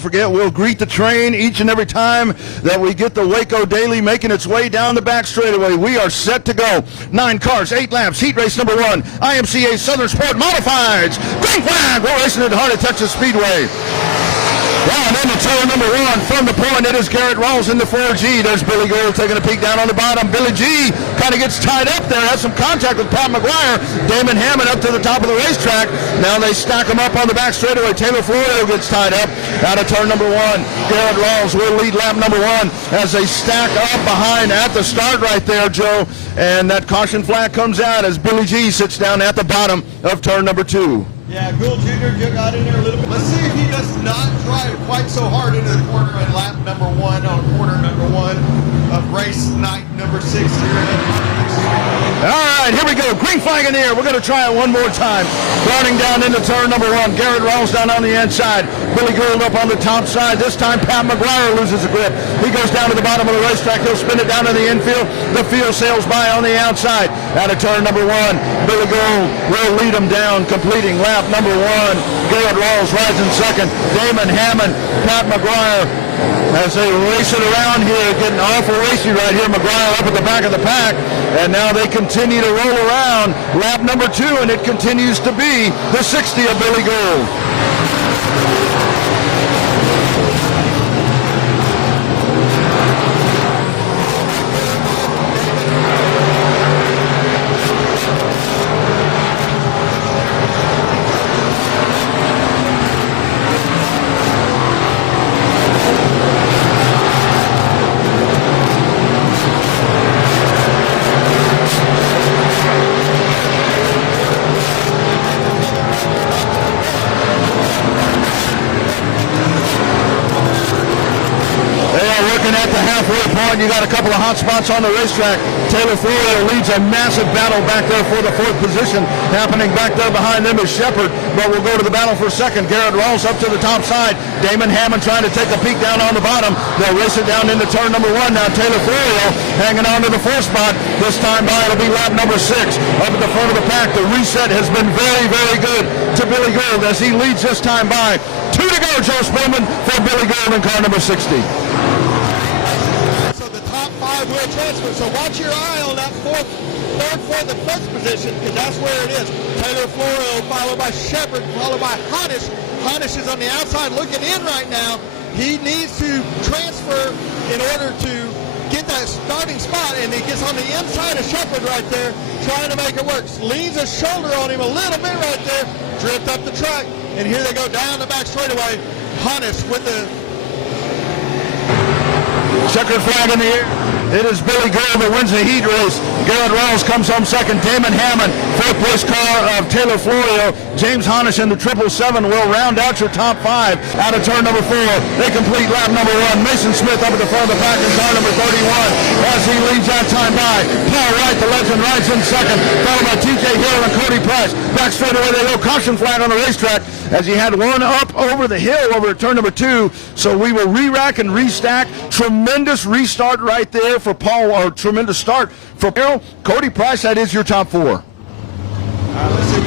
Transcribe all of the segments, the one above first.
Forget, we'll greet the train each and every time that we get the Waco Daily making its way down the back straightaway. We are set to go. 9 cars, 8 laps, heat race number 1, IMCA Southern Sport Modifieds. Green flag, we're racing at the heart of Texas Speedway. Down into turn number 1 from the point, it is Garrett Rawls in the 4G. There's Billy Gould taking a peek down on the bottom. Billy G kind of gets tied up there, has some contact with Pat McGuire. Damon Hammond up to the top of the racetrack. Now they stack him up on the back straightaway. Taylor Florio gets tied up out of turn number 1. Garrett Rawls will lead lap number 1 as they stack up behind at the start right there, Joe. And that caution flag comes out as Billy G sits down at the bottom of turn number 2. Yeah, Gould Jr. got in there a little bit. Let's see if he does not drive quite so hard into the corner in lap number 1 on quarter number 1 of race night number 6 here. All right, here we go. Green flag in the air. We're going to try it one more time. Running down into turn number 1. Garrett Rawls down on the inside. Billy Gould up on the top side. This time Pat McGuire loses the grip. He goes down to the bottom of the racetrack. He'll spin it down to the infield. The field sails by on the outside. Out of turn number 1. Billy Gould will lead him down, completing lap number 1. Garrett Rawls rides in second. Damon Hammond, Pat McGuire as they race it around here, getting awful racy right here. McGuire up at the back of the pack, and now they continue to roll around lap number 2, and it continues to be the 60 of Billy Gould. At the halfway point, you got a couple of hot spots on the racetrack. Taylor Florio leads a massive battle back there for the 4th position. Happening back there behind them is Shepard, but we'll go to the battle for second. Garrett Rawls up to the top side. Damon Hammond trying to take a peek down on the bottom. They'll race it down into turn number 1. Now Taylor Florio hanging on to the 4th spot. This time by, it'll be lap number 6. Up at the front of the pack, the reset has been very, very good to Billy Gould as he leads this time by. 2 to go, Joe Spillman, for Billy Gould in car number 60. Wheel transfer, so watch your eye on that third, 4th, and 5th position, because that's where it is. Taylor Florio followed by Shepard, followed by Honish. Honish is on the outside looking in right now. He needs to transfer in order to get that starting spot, and he gets on the inside of Shepard right there, trying to make it work. Leans his shoulder on him a little bit right there, drift up the track, and here they go down the back straightaway. Honish with the checkered flag in the air. It is Billy Gould that wins the heat race. Garrett Rawls comes home second. Damon Hammond, 4th place car of Taylor Florio. James Honish in the 777 will round out your top 5. Out of turn number 4, they complete lap number 1. Mason Smith up at the front of the pack in car number 31 as he leads that time by. Paul Wright, the legend, rides in second, followed by TJ Hill and Cody Price. Back straight away they go. Caution flag on the racetrack as he had one up over the hill over at turn number 2. So we will re-rack and restack. Tremendous restart right there for Paul, or tremendous start for Carroll. Cody Price, that is your top 4. Let's see.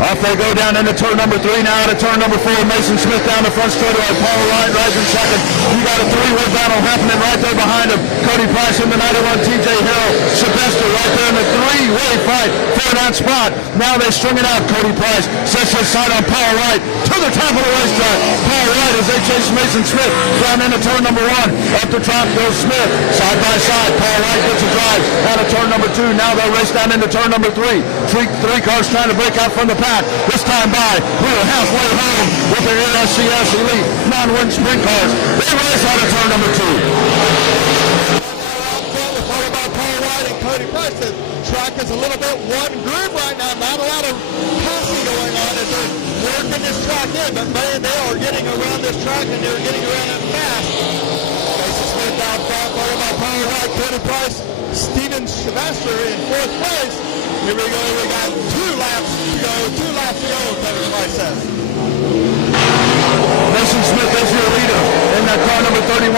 Off they go down into turn number 3 now. Out of turn number 4, Mason Smith down the front straightaway. Paul Wright rides in second. You got a 3-way battle happening right there behind him. Cody Price in the 91, TJ Hill, Sylvester right there in the 3-way fight for that spot. Now they string it out. Cody Price sets his sight on Paul Wright to the top of the racetrack. Paul Wright as they chase Mason Smith down into turn number 1. Up the top goes Smith. Side by side, Paul Wright gets a drive out of turn number 2. Now they'll race down into turn number 3. Three cars trying to break out from the pack. This time by, we're halfway home with the NSCS Elite non-wing sprint cars. They race out of turn number 2. Followed by Paul Wright and Cody Price. The track is a little bit one groove right now. Not a lot of passing going on as they're working this track in, but man, they are getting around this track and they're getting around it fast. Mason Smith down front, followed by Paul Wright, Cody Price, Steven Sylvester in 4th place. Here we go, we got 2 laps to go, Kevin Price says. Mason Smith is your leader in that car number 31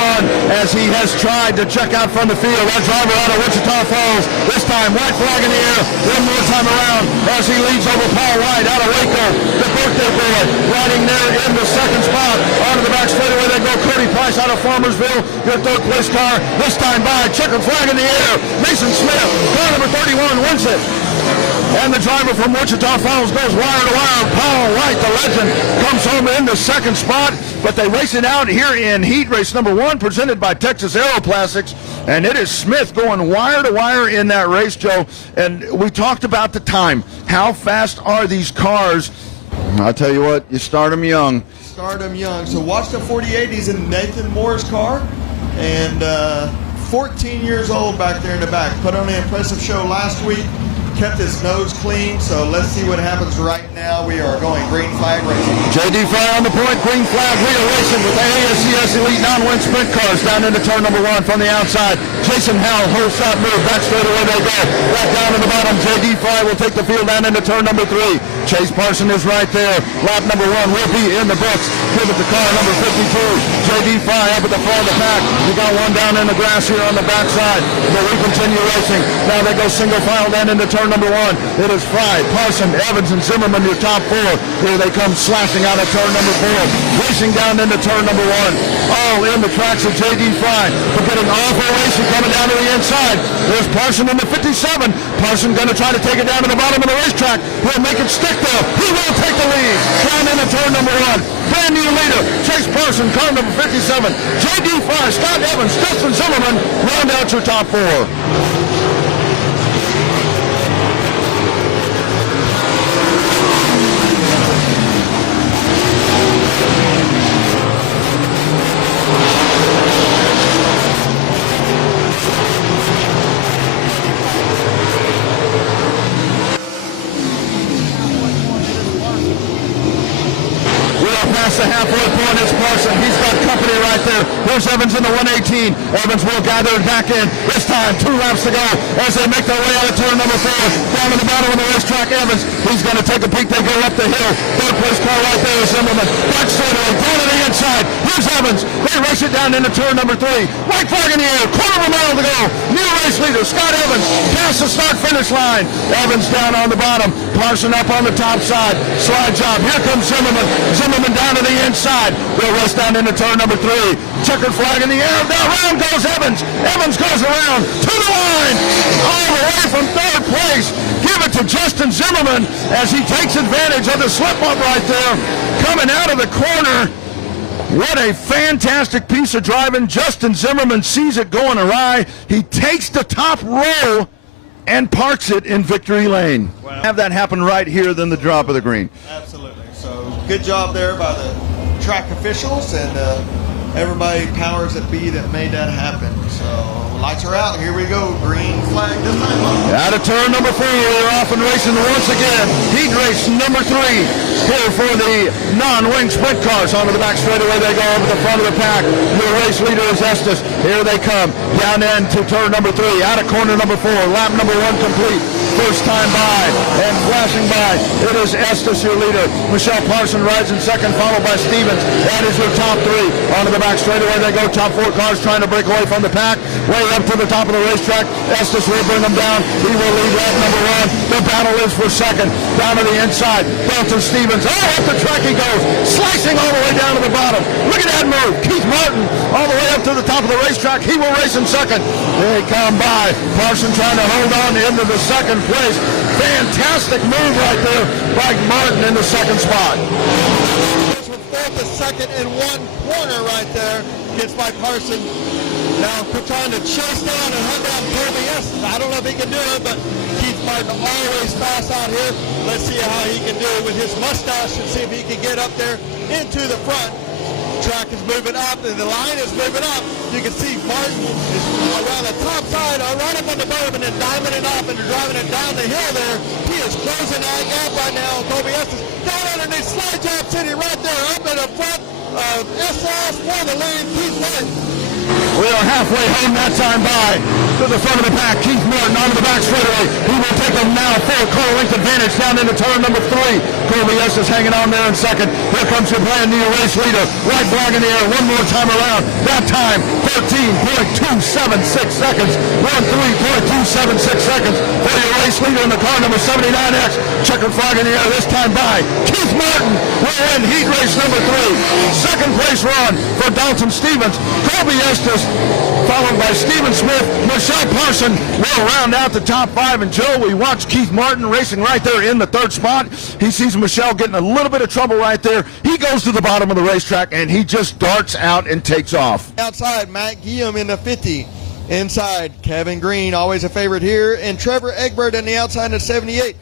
as he has tried to check out from the field. That driver out of Wichita Falls. This time, white flag in the air. One more time around as he leads over Paul White out of Waco. The birthday boy riding there in the second spot. Onto the back straightaway they go. Curdy Price out of Farmersville. Your third place car. This time by checkered flag in the air. Mason Smith, car number 31, wins it. And the driver from Wichita Falls goes wire to wire. Paul White, the legend, comes home in the second spot. But they race it out here in heat race number 1, presented by Texas Aeroplastics. And it is Smith going wire to wire in that race, Joe. And we talked about the time. How fast are these cars? I'll tell you what, you start them young. Start them young. So watch the 48. He's in Nathan Moore's car. And 14 years old back there in the back. Put on an impressive show last week. Kept his nose clean, so let's see what happens right now. We are going green flag racing. J.D. Fry on the point, green flag. We are racing with the ASCS Elite non-wing sprint cars down into turn number 1 from the outside. Jason Howell, whole shot move, back straight away they go. Back down in the bottom, J.D. Fry will take the field down into turn number 3. Chase Parson is right there. Lap number 1 will be in the books. Give it to car number 52. J.D. Fry up at the front of the pack. You got one down in the grass here on the backside, but we continue racing. Now they go single file down into turn number 1. It is Fry, Parson, Evans, and Zimmerman, your top 4. Here they come slashing out of turn number 4. Racing down into turn number 1. All in the tracks of J.D. Fry. But getting off a racing coming down to the inside. There's Parson in the 57. Parson going to try to take it down to the bottom of the racetrack. He'll make it stick there. He will take the lead. Down into turn number 1. Brand new leader, Chase Parson, car number 57. J.D. Fry, Scott Evans, Justin Zimmerman, round out your top 4. Past the halfway point, it's Parson. He's got company right there. Here's Evans in the 118. Evans will gather it back in. This time, 2 laps to go as they make their way out of turn number 4. Down to the bottom of the racetrack, Evans. He's going to take a peek. They go up the hill. Third place car right there is Zimmerman. Back straightaway, down to the inside. Here's Evans. They race it down into turn number 3. White flag in the air. Quarter of a mile to go. New race leader, Scott Evans, past the start-finish line. Evans down on the bottom. Parson up on the top side. Slide job. Here comes Zimmerman. Zimmerman down to the inside. They'll race down into turn number 3. Checkered flag in the air. Down round goes Evans. Evans goes around to the line. All the way from third place. Give it to Justin Zimmerman as he takes advantage of the slip-up right there. Coming out of the corner. What a fantastic piece of driving. Justin Zimmerman sees it going awry. He takes the top row and parks it in victory lane. Wow. Have that happen right here, then the drop of the green. Absolutely. So good job there by the track officials and everybody powers that be that made that happen. So lights are out. Here we go. Green flag this time. Out of turn number 4, they're off and racing once again. Heat race number 3 here for the non-wing sprint cars. Onto the back straightaway they go over the front of the pack. Your race leader is Estes. Here they come. Down into turn number 3. Out of corner number 4. Lap number 1 complete. First time by and flashing by. It is Estes, your leader. Michelle Parson rides in second, followed by Stevens. That is your top 3. Onto the back straightaway they go. Top 4 cars trying to break away from the pack. Way up to the top of the racetrack. Estes will bring them down. He will lead lap number 1. The battle is for second. Down to the inside. Dalton Stevens. Oh, up the track he goes. Slicing all the way down to the bottom. Look at that move. Keith Martin all the way up to the top of the racetrack. He will race in second. They come by. Parson trying to hold on into the second place. Fantastic move right there by Martin in the second spot. From fourth to second in one corner right there. Gets by Parson. Now trying to chase down and hunt down Toby Estes. I don't know if he can do it, but Keith Martin always fast out here. Let's see how he can do it with his mustache and see if he can get up there into the front. Track is moving up and the line is moving up. You can see Martin is around the top side, right up on the berm and then diamonding off and driving it down the hill there. He is closing that gap right now. Toby Estes down underneath slide job city right there up in the front of SS for the lead. Keith Martin. We are halfway home that time by. To the front of the pack, Keith Martin onto the back straightaway. He will take them now. Full car length advantage down into turn number 3. Colby Estes hanging on there in second. Here comes your brand new race leader. Right flag in the air one more time around. That time, 13.276 seconds. 13.276 seconds for your race leader in the car number 79X. Checkered flag in the air this time by Keith Martin will win heat race number 3. Second place run for Dalton Stevens. Colby Estes, followed by Stephen Smith. Michelle Parson will round out the top 5. And Joe, we watch Keith Martin racing right there in the 3rd spot. He sees Michelle getting a little bit of trouble right there. He goes to the bottom of the racetrack and he just darts out and takes off. Outside, Matt Guillaume in the 50. Inside, Kevin Green, always a favorite here, and Trevor Egbert in the outside in the 78.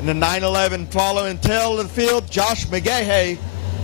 In the 911 following tail of the field, Josh McGahey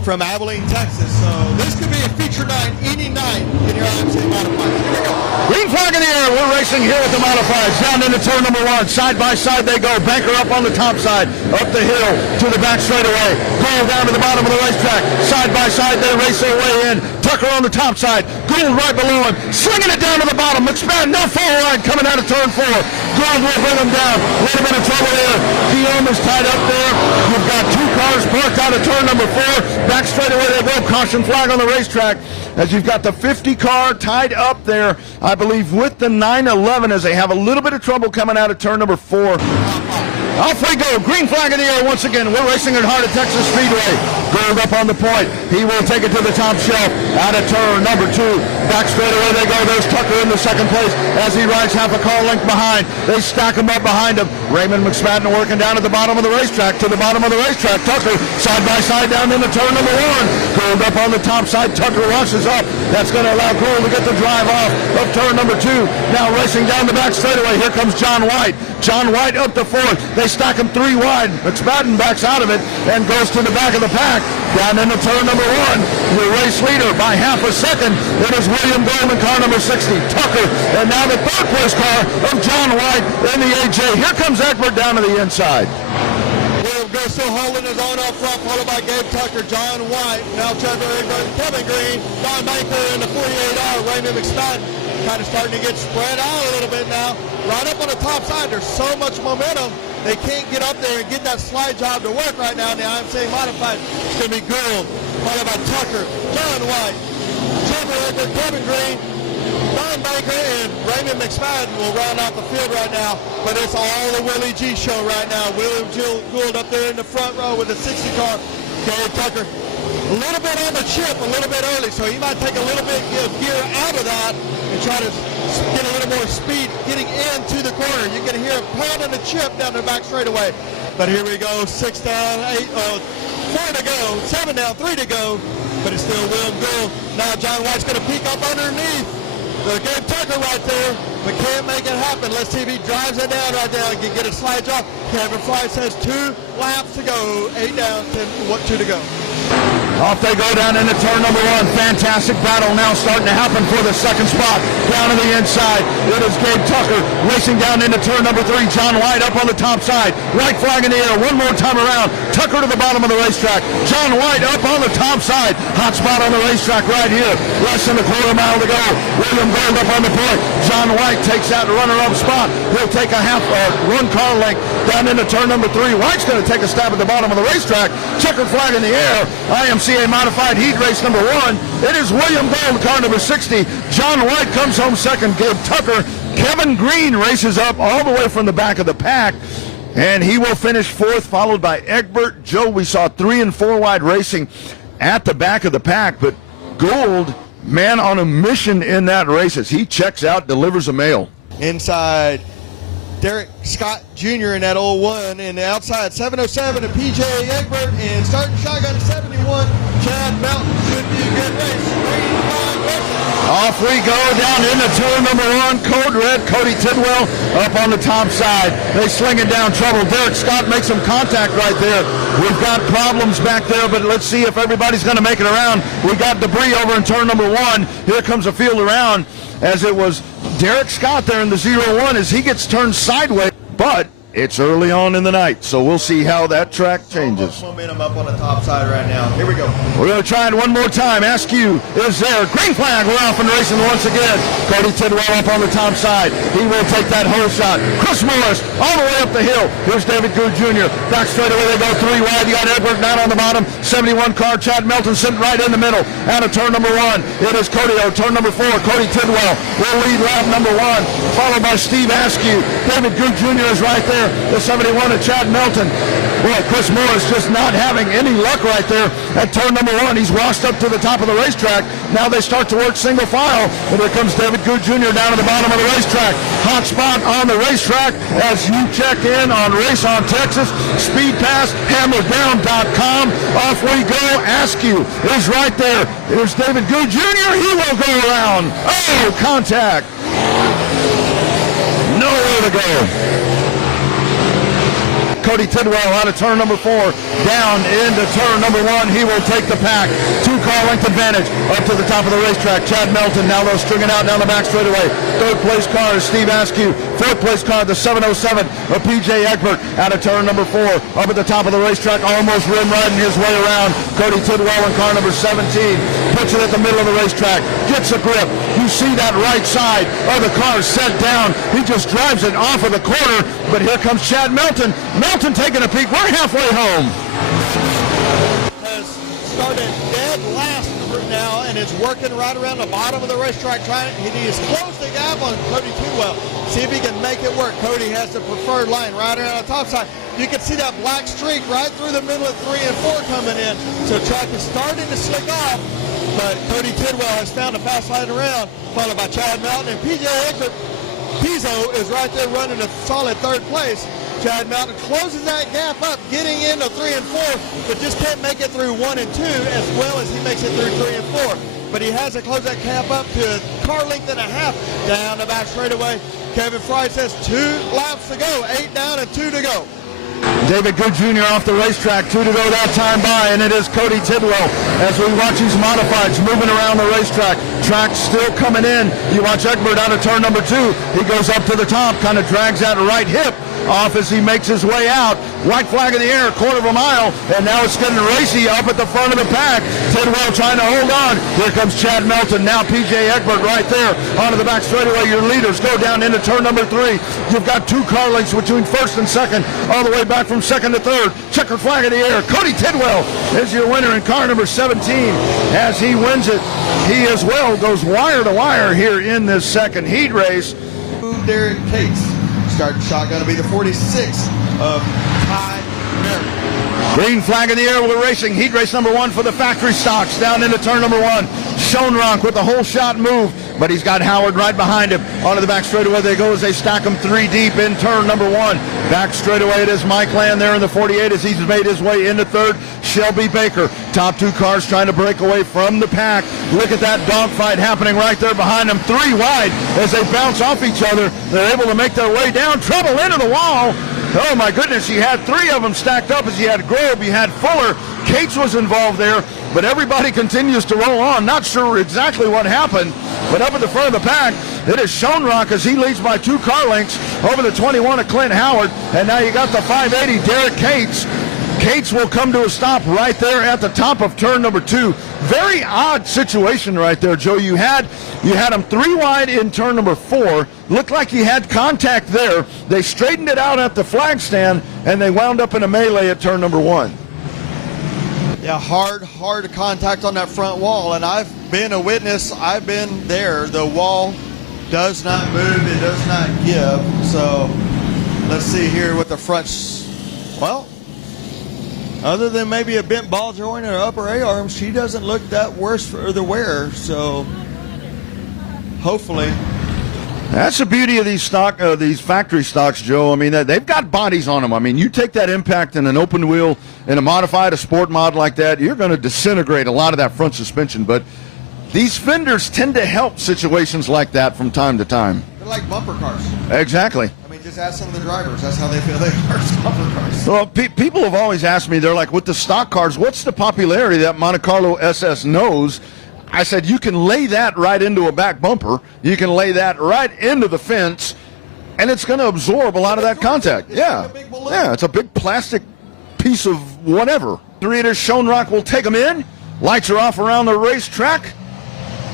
from Abilene, Texas. So this could be a feature night any night in your IMC Modifieds. Here we go. Green flag in the air. We're racing here with the Modifieds. Down into turn number 1. Side by side they go. Banker up on the top side. Up the hill to the back straightaway. Gould down to the bottom of the racetrack. Side by side they race their way in. Tucker on the top side. Gould right below him. Swinging it down to the bottom. McSpadden, no full line coming out of turn 4. Gould will bring him down. A little bit of trouble there. Guillaume is tied up there. You've got 2 cars parked out of turn number 4. Back straightaway they go. Caution flag on the racetrack as you've got the 50 car tied up there, I believe, with the 911 as they have a little bit of trouble coming out of turn number 4. Off we go. Green flag in the air once again. We're racing at heart of Texas Speedway. Gould up on the point. He will take it to the top shelf. Out of turn number 2. Back straightaway they go. There's Tucker in the 2nd place as he rides half a car length behind. They stack him up behind him. Raymond McSpadden working down at the bottom of the racetrack. To the bottom of the racetrack. Tucker side by side down into turn number 1. Gould up on the top side. Tucker rushes up. That's going to allow Gould to get the drive off of turn number 2. Now racing down the back straightaway. Here comes John White. John White up to 4th. They stack him 3 wide. McSpadden backs out of it and goes to the back of the pack. Down into turn number 1. The race leader by half a second. It is William Gould in car number 60. Tucker. And now the 3rd place car of John White in the AJ. Here comes Egbert down to the inside. William Gould still holding his own up front, followed by Gabe Tucker, John White, now Trevor Egbert, Kevin Green, Don Banker in the 48R, Raymond McSpadden. Kind of starting to get spread out a little bit now. Right up on the top side, there's so much momentum. They can't get up there and get that slide job to work right now in the IMCA Modified. It's going to be Gould, followed by Tucker, John White, Trevor Egbert, Kevin Green, Don Banker, and Raymond McSpadden will round out the field right now. But it's all the Willie G show right now. William Gould up there in the front row with the 60 car. Gabe Tucker, a little bit on the chip, a little bit early, so he might take a little bit of gear out of that and try to get a little more speed getting into the corner. You're going to hear a pound on the chip down the back straightaway. But here we go, 6 down, 4 to go, 7 down, 3 to go. But it's still William Gould. Now John White's going to peek up underneath the Gabe Tucker right there, but can't make it happen. Let's see if he drives it down right now and can get a slide drop. Kevin Fry says 2 laps to go, 8 down, 2 to go. Off they go down into turn number 1. Fantastic battle now starting to happen for the 2nd spot. Down to the inside. It is Gabe Tucker racing down into turn number 3. John White up on the top side. Right flag in the air. One more time around. Tucker to the bottom of the racetrack. John White up on the top side. Hot spot on the racetrack right here. Less than a quarter mile to go. William Gould up on the point. John White takes that runner-up spot. He'll take a half 1 car length down into turn number 3. White's going to take a stab at the bottom of the racetrack. Checkered flag in the air. IMCA Modified heat race number 1. It is William Gould, car number 60. John White comes home 2nd. Gabe Tucker. Kevin Green races up all the way from the back of the pack, and he will finish 4th, followed by Egbert. Joe, we saw 3 and 4 wide racing at the back of the pack, but Gould, man on a mission in that race as he checks out, delivers a mail. Inside, Derek Scott Jr. in that 01, and the outside 707 of PJ Egbert, and starting shotgun 71, Chad Melton. Should be a good race. Green flag racing. Off we go down into turn number 1. Code Red, Cody Tidwell up on the top side. They sling it down trouble. Derek Scott makes some contact right there. We've got problems back there, but let's see if everybody's going to make it around. We got debris over in turn number 1. Here comes a field around as it was Derek Scott there in the 01 as he gets turned sideways. But It's early on in the night, so we'll see how that track changes. So much momentum up on the top side right now. Here we go. We're going to try it one more time. Askew is there. Green flag. We're off and racing once again. Cody Tidwell up on the top side. He will take that hole shot. Chris Morris all the way up the hill. Here's David Good Jr. Back straight away. They go 3 wide. You got Edward down on the bottom. 71 car. Chad Melton sitting right in the middle. Out of turn number 1. It is Cody. Turn number 4. Cody Tidwell will lead lap number 1. Followed by Steve Askew. David Good Jr. is right there. The 71 of Chad Melton. Boy, Chris Morris just not having any luck right there at turn number 1. He's washed up to the top of the racetrack. Now they start to work single file. And here comes David Good Jr. down to the bottom of the racetrack. Hot spot on the racetrack as you check in on Race on Texas. Speed Pass, hammerdown.com. Off we go. Askew is right there. Here's David Good Jr. He will go around. Oh, contact. Nowhere to go. Cody Tidwell out of turn number 4, down into turn number 1. He will take the pack. 2-car length advantage up to the top of the racetrack. Chad Melton now they'll string it out down the back straightaway. 3rd place car is Steve Askew. 4th place car, the 707 of PJ Egbert out of turn number 4. Up at the top of the racetrack, almost rim riding his way around. Cody Tidwell in car number 17. Puts it at the middle of the racetrack. Gets a grip. You see that right side of the car set down. He just drives it off of the corner. But here comes Chad Melton. Melton taking a peek. We're halfway home. Has started dead last now and is working right around the bottom of the racetrack. He has closed the gap on Cody Tidwell. See if he can make it work. Cody has the preferred line right around the top side. You can see that black streak right through the middle of 3 and 4 coming in. So track is starting to slick off, but Cody Tidwell has found a fast line around, followed by Chad Melton, and PJ Egbert. Pizzo is right there running a solid 3rd place. Chad Melton closes that gap up, getting into 3 and 4, but just can't make it through 1 and 2 as well as he makes it through 3 and 4. But he has to close that gap up to a car length and a half down the back straightaway. Kevin Fry says 2 laps to go, 8 down and 2 to go. David Good Jr. off the racetrack, 2 to go that time by, and it is Cody Tidwell as we watch these modifieds moving around the racetrack. Track still coming in. You watch Egbert out of turn number 2. He goes up to the top, kind of drags that right hip off as he makes his way out. White flag in the air, 1/4 mile, and now it's getting racy up at the front of the pack. Tidwell trying to hold on. Here comes Chad Melton. Now PJ Egbert right there onto the back straightaway. Your leaders go down into turn number 3. You've got 2 car lengths between 1st and 2nd, all the way back from 2nd to 3rd. Checkered flag in the air. Cody Tidwell is your winner in car number 17. As he wins it, he as well goes wire to wire here in this 2nd heat race. Derek Cates. Starting shotgun to be the 46 of Ty Merritt. Green flag in the air. We're racing heat race number 1 for the factory stocks down into turn number 1. Schoenrock with the whole shot move, but he's got Howard right behind him. Onto the back straightaway they go as they stack them 3 deep in turn number 1. Back straightaway it is Mike Land there in the 48 as he's made his way into 3rd. Shelby Baker. Top 2 cars trying to break away from the pack. Look at that dogfight happening right there behind them. 3 wide as they bounce off each other. They're able to make their way down. Trouble into the wall. Oh my goodness, you had 3 of them stacked up as you had Grove, you had Fuller, Cates was involved there, but everybody continues to roll on. Not sure exactly what happened, but up at the front of the pack, it is Schoenrock as he leads by 2 car lengths over the 21 of Clint Howard, and now you got the 580 Derek Cates. Cates will come to a stop right there at the top of turn number 2. Very odd situation right there, Joe. You had them 3 wide in turn number 4. Looked like you had contact there. They straightened it out at the flag stand, and they wound up in a melee at turn number 1. Yeah, hard contact on that front wall, and I've been a witness. I've been there. The wall does not move. It does not give. So let's see here what the front. Well, other than maybe a bent ball joint or upper A-arm, she doesn't look that worse for the wear. So hopefully. That's the beauty of these factory stocks, Joe. I mean, they've got bodies on them. I mean, you take that impact in an open wheel, in a modified, a sport mod like that, you're going to disintegrate a lot of that front suspension. But these fenders tend to help situations like that from time to time. They're like bumper cars. Exactly. I mean, just ask some of the drivers. That's how they feel they are, bumper cars. Well, people have always asked me, they're like, with the stock cars, what's the popularity that Monte Carlo SS knows? I said, you can lay that right into a back bumper. You can lay that right into the fence, and it's going to absorb a lot of that contact. Yeah, yeah, it's a big plastic piece of whatever. 3-8er Schoenrock will take them in. Lights are off around the racetrack.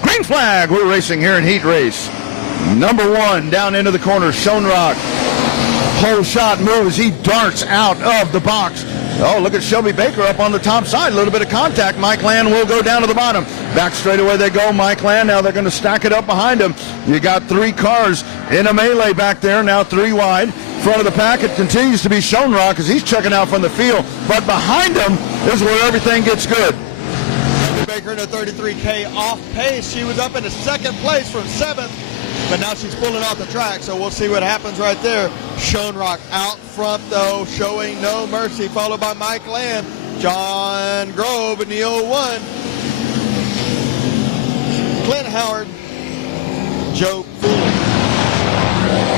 Green flag, we're racing here in heat race. Number 1 down into the corner, Schoenrock. Whole shot moves, he darts out of the box. Oh, look at Shelby Baker up on the top side. A little bit of contact. Mike Land will go down to the bottom. Back straightaway they go. Mike Land, now they're going to stack it up behind him. You got 3 cars in a melee back there, now 3 wide. Front of the pack, it continues to be Schoenrock as he's checking out from the field. But behind him is where everything gets good. Baker in a 33K off pace. She was up in the 2nd place from 7th, but now she's pulling off the track, so we'll see what happens right there. Schoenrock out front, though, showing no mercy, followed by Mike Land, John Grove in the 01, Clint Howard, Joe Fuller.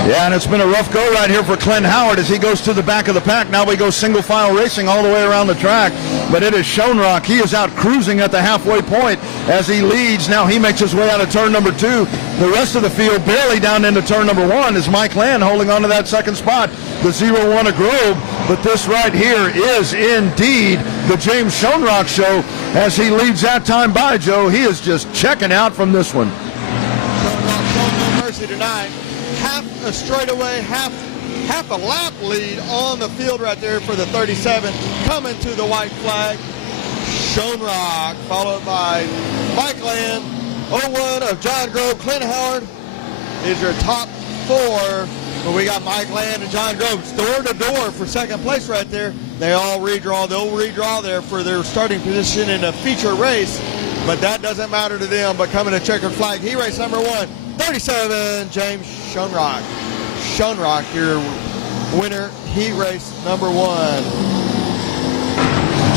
Yeah, and it's been a rough go right here for Clint Howard as he goes to the back of the pack. Now we go single file racing all the way around the track. But it is Schoenrock. He is out cruising at the halfway point as he leads. Now he makes his way out of turn number 2. The rest of the field barely down into turn number 1 is Mike Land holding on to that 2nd spot. The 0-1 of Grove. But this right here is indeed the James Schoenrock show as he leads that time by, Joe. He is just checking out from this one. Schoenrock showing no mercy tonight. Half a straightaway, half a lap lead on the field right there for the 37. Coming to the white flag, Schoenrock, followed by Mike Land. 01 of John Grove. Clint Howard is your top 4. But we got Mike Land and John Grove door to door for 2nd place right there. They all redraw. They'll redraw there for their starting position in a feature race. But that doesn't matter to them. But coming to checkered flag, he race number 1. 37, James Schoenrock. Schoenrock, your winner, heat race number 1.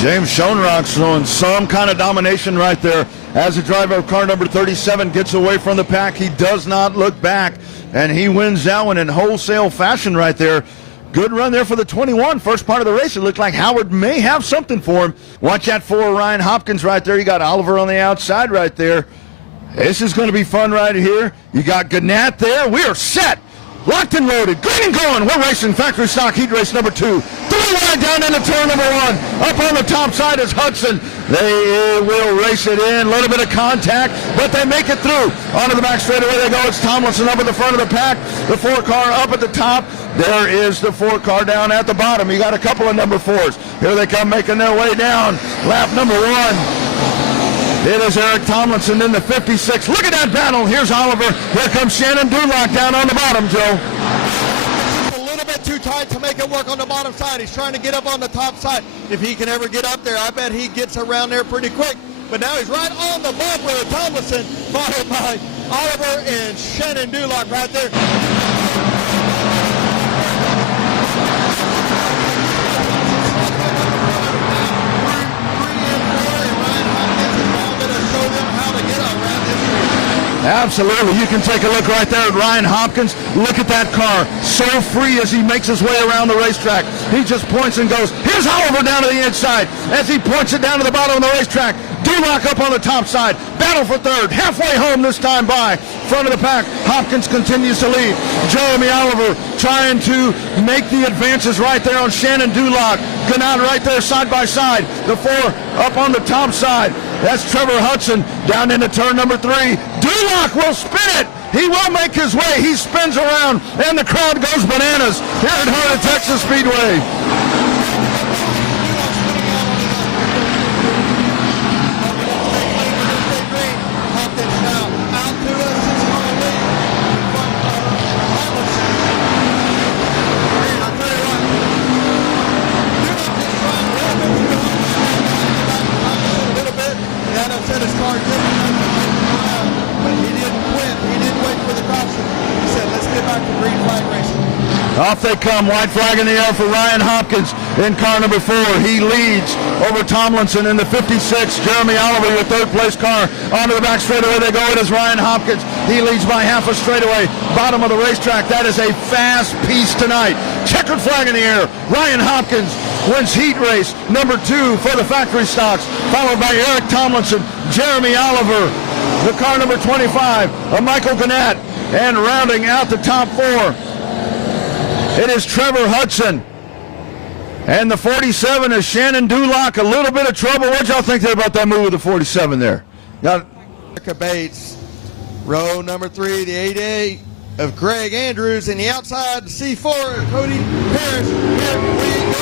James Schoenrock showing some kind of domination right there as the driver of car number 37 gets away from the pack. He does not look back, and he wins that one in wholesale fashion right there. Good run there for the 21. First part of the race, it looked like Howard may have something for him. Watch out for Ryan Hopkins right there. You got Oliver on the outside right there. This is going to be fun right here. You got Gannett there. We are set. Locked and loaded. Green and going. We're racing factory stock heat race number 2. 3 wide down into turn number 1. Up on the top side is Hudson. They will race it in. A little bit of contact, but they make it through. Onto the back straightaway they go. It's Tomlinson up at the front of the pack. The 4 car up at the top. There is the 4 car down at the bottom. You got a couple of number 4s. Here they come making their way down. Lap number 1. It is Eric Tomlinson in the 56. Look at that battle. Here's Oliver. Here comes Shannon Dulock down on the bottom, Joe. A little bit too tight to make it work on the bottom side. He's trying to get up on the top side. If he can ever get up there, I bet he gets around there pretty quick. But now he's right on the bumper of Tomlinson, followed by Oliver and Shannon Dulock right there. Absolutely. You can take a look right there at Ryan Hopkins. Look at that car. So free as he makes his way around the racetrack. He just points and goes. Here's Oliver down to the inside as he points it down to the bottom of the racetrack. Dulock up on the top side. Battle for 3rd. Halfway home this time by. Front of the pack. Hopkins continues to lead. Jeremy Oliver trying to make the advances right there on Shannon Dulock. Gannett right there side by side. The 4 up on the top side. That's Trevor Hudson down into turn number 3. Dulock will spin it. He will make his way. He spins around, and the crowd goes bananas here at Heart of Texas Speedway. Off they come, white flag in the air for Ryan Hopkins in car number 4. He leads over Tomlinson in the 56. Jeremy Oliver, your 3rd place car. Onto the back straightaway they go. It is Ryan Hopkins. He leads by half a straightaway. Bottom of the racetrack. That is a fast piece tonight. Checkered flag in the air. Ryan Hopkins wins heat race number 2 for the factory stocks, followed by Eric Tomlinson, Jeremy Oliver, the car number 25 of Michael Gannett, and rounding out the top 4. It is Trevor Hudson. And the 47 is Shannon Dulock. A little bit of trouble. What y'all think there about that move with the 47 there? Got Erica Bates, row number 3, the 8A of Greg Andrews, and the outside, the C4, Cody Harris. Here we go.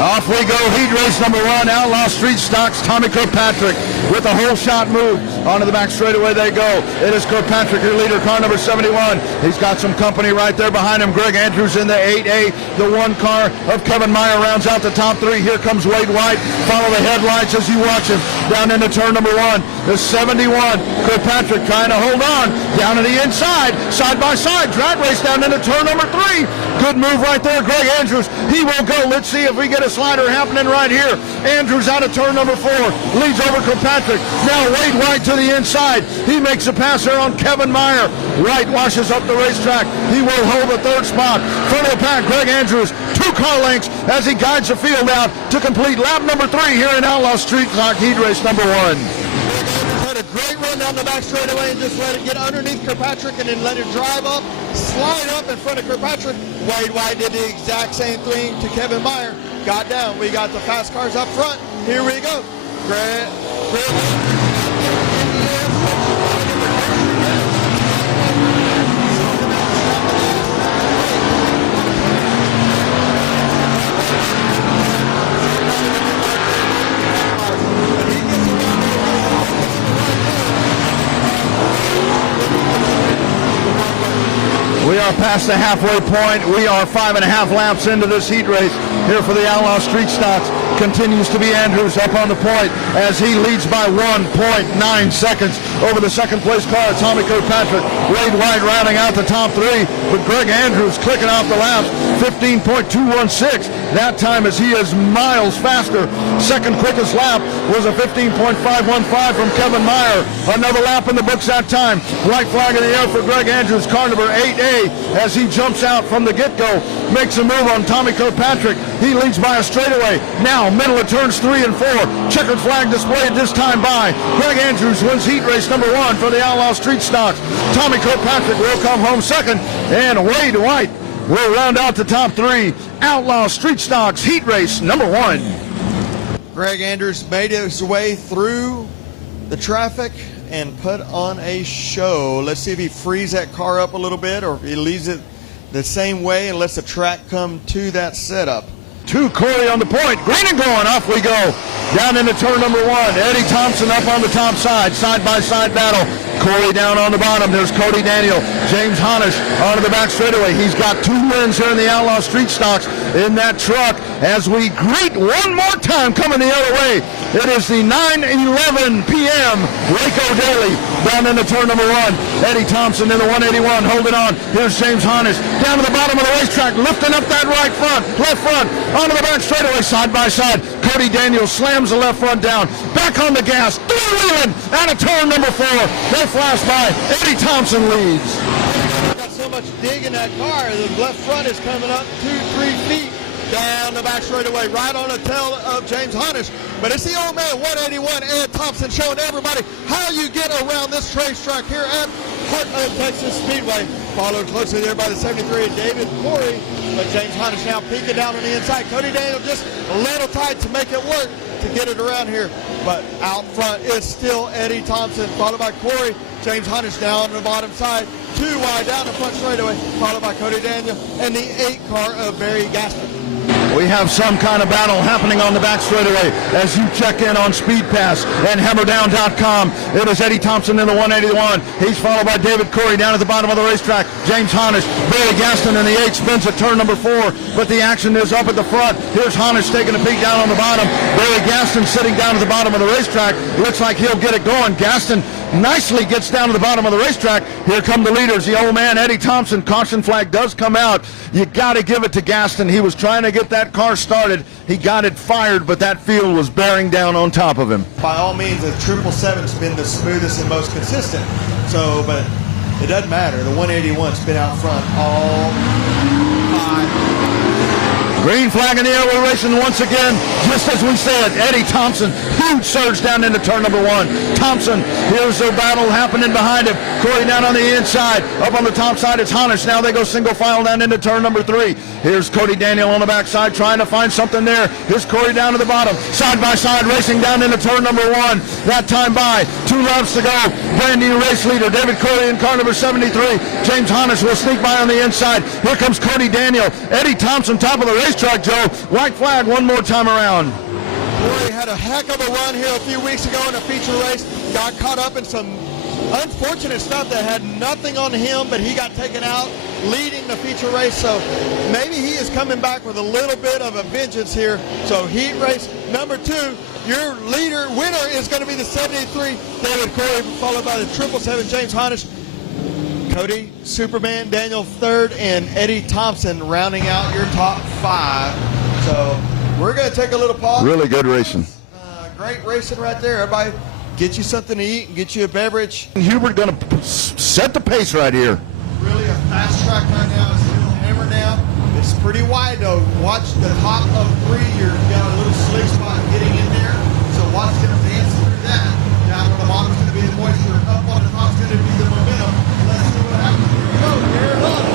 Off we go, heat race number 1, Outlaw Street Stocks, Tommy Kirkpatrick with a whole shot move. Onto the back straightaway they go. It is Kirkpatrick, your leader, car number 71. He's got some company right there behind him. Greg Andrews in the 8A. The 1 car of Kevin Meyer rounds out the top 3. Here comes Wade White. Follow the headlights as you watch him down into turn number 1. The 71, Kirkpatrick trying to hold on. Down to the inside, side by side. Drag race down into turn number 3. Good move right there, Greg Andrews. He will go. Let's see if we get a slider happening right here. Andrews out of turn number 4. Leads over Kirkpatrick. Now Wade White to the inside. He makes a pass there on Kevin Meyer. White washes up the racetrack. He will hold the 3rd spot. Front of the pack, Greg Andrews. 2 car lengths as he guides the field out to complete lap number 3 here in Outlaw Street Stock Heat Race number 1. Had a great run down the back straightaway and just let it get underneath Kirkpatrick and then let it drive up, slide up in front of Kirkpatrick. Wade White did the exact same thing to Kevin Meyer. Got down. We got the fast cars up front. Here we go. Greg. We are past the halfway point. We are 5.5 laps into this heat race here for the Outlaw Street Stocks. Continues to be Andrews up on the point as he leads by 1.9 seconds over the 2nd place car, Tommy Kirkpatrick. Wade White rounding out the top 3, but Greg Andrews clicking off the laps, 15.216. That time as he is miles faster. 2nd quickest lap was a 15.515 from Kevin Meyer. Another lap in the books that time. White flag in the air for Greg Andrews, car number 8A, as he jumps out from the get-go. Makes a move on Tommy Kirkpatrick. He leads by a straightaway. Now middle of turns 3 and 4. Checkered flag displayed this time by Greg Andrews wins heat race number 1 for the Outlaw Street Stocks. Tommy Kirkpatrick will come home 2nd, and Wade White will round out the top 3. Outlaw Street Stocks heat race number 1. Greg Andrews made his way through the traffic and put on a show. Let's see if he frees that car up a little bit or if he leaves it the same way and lets the track come to that setup. 2, Corey on the point. Green and going. Off we go. Down into turn number 1. Eddie Thompson up on the top side. Side-by-side battle. Corey down on the bottom. There's Cody Daniel. James Honish onto the back straightaway. He's got 2 wins here in the Outlaw Street Stocks in that truck as we greet one more time coming the other way. It is the 9:11 p.m. Waco Daily down into turn number 1. Eddie Thompson in the 181 holding on. Here's James Honish down to the bottom of the racetrack, lifting up that left front, onto the back straightaway, side by side. Cody Daniels slams the left front down, back on the gas, 3-wheeling out of turn number 4. They flash by. Eddie Thompson leads. Got so much dig in that car, the left front is coming up 2-3 feet down the back straightaway, right on the tail of James Honish. But it's the old man 181, Ed Thompson, showing everybody how you get around this racetrack here at Heart of Texas Speedway. Followed closely there by the 73 David Corey, but James Honish now peeking down on the inside. Cody Daniel just a little tight to make it work to get it around here. But out front is still Eddie Thompson, followed by Corey. James Honish down on the bottom side, 2 wide down the front straightaway, followed by Cody Daniel and the 8 car of Barry Gaston. We have some kind of battle happening on the back straightaway as you check in on Speed Pass and HammerDown.com. It is Eddie Thompson in the 181. He's followed by David Corey down at the bottom of the racetrack. James Honish, Barry Gaston in the 8 spins at turn number 4, but the action is up at the front. Here's Honish taking a peek down on the bottom. Barry Gaston sitting down at the bottom of the racetrack. Looks like he'll get it going. Gaston nicely gets down to the bottom of the racetrack. Here come the leaders, the old man Eddie Thompson. Caution flag does come out. You got to give it to Gaston. He was trying to get that car started. He got it fired, but that field was bearing down on top of him. By all means, the 777's been the smoothest and most consistent. So, but it doesn't matter. The 181's been out front all 5. Green flag in the air, we're racing once again, just as we said. Eddie Thompson, huge surge down into turn number 1. Thompson, here's their battle happening behind him. Corey down on the inside. Up on the top side, it's Honish. Now they go single file down into turn number 3. Here's Cody Daniel on the backside trying to find something there. Here's Corey down to the bottom. Side by side, racing down into turn number 1. That time by. 2 laps to go. Brand new race leader, David Corey in car number 73. James Honish will sneak by on the inside. Here comes Cody Daniel. Eddie Thompson, top of the racetrack, Joe. White flag one more time around. Corey had a heck of a run here a few weeks ago in a feature race. Got caught up in some unfortunate stuff that had nothing on him, but he got taken out leading the feature race. So maybe he is coming back with a little bit of a vengeance here. So heat race number 2, your winner is going to be the 73 David Corey, followed by the 777 James Honish. Cody Superman Daniel 3rd, and Eddie Thompson rounding out your top 5. So we're going to take a little pause. Really good racing. Great racing right there. Everybody get you something to eat and get you a beverage. Hubert going to set the pace right here. Really a fast track right now. It's a little hammer now. It's pretty wide though. Watch the top of 3. You've got a little slick spot getting in there. So Watt's going to dance through that. Down on the bottom is going to be the moisture. Up on the top is going to be the momentum. Let's see what happens. Here we go. Here it is.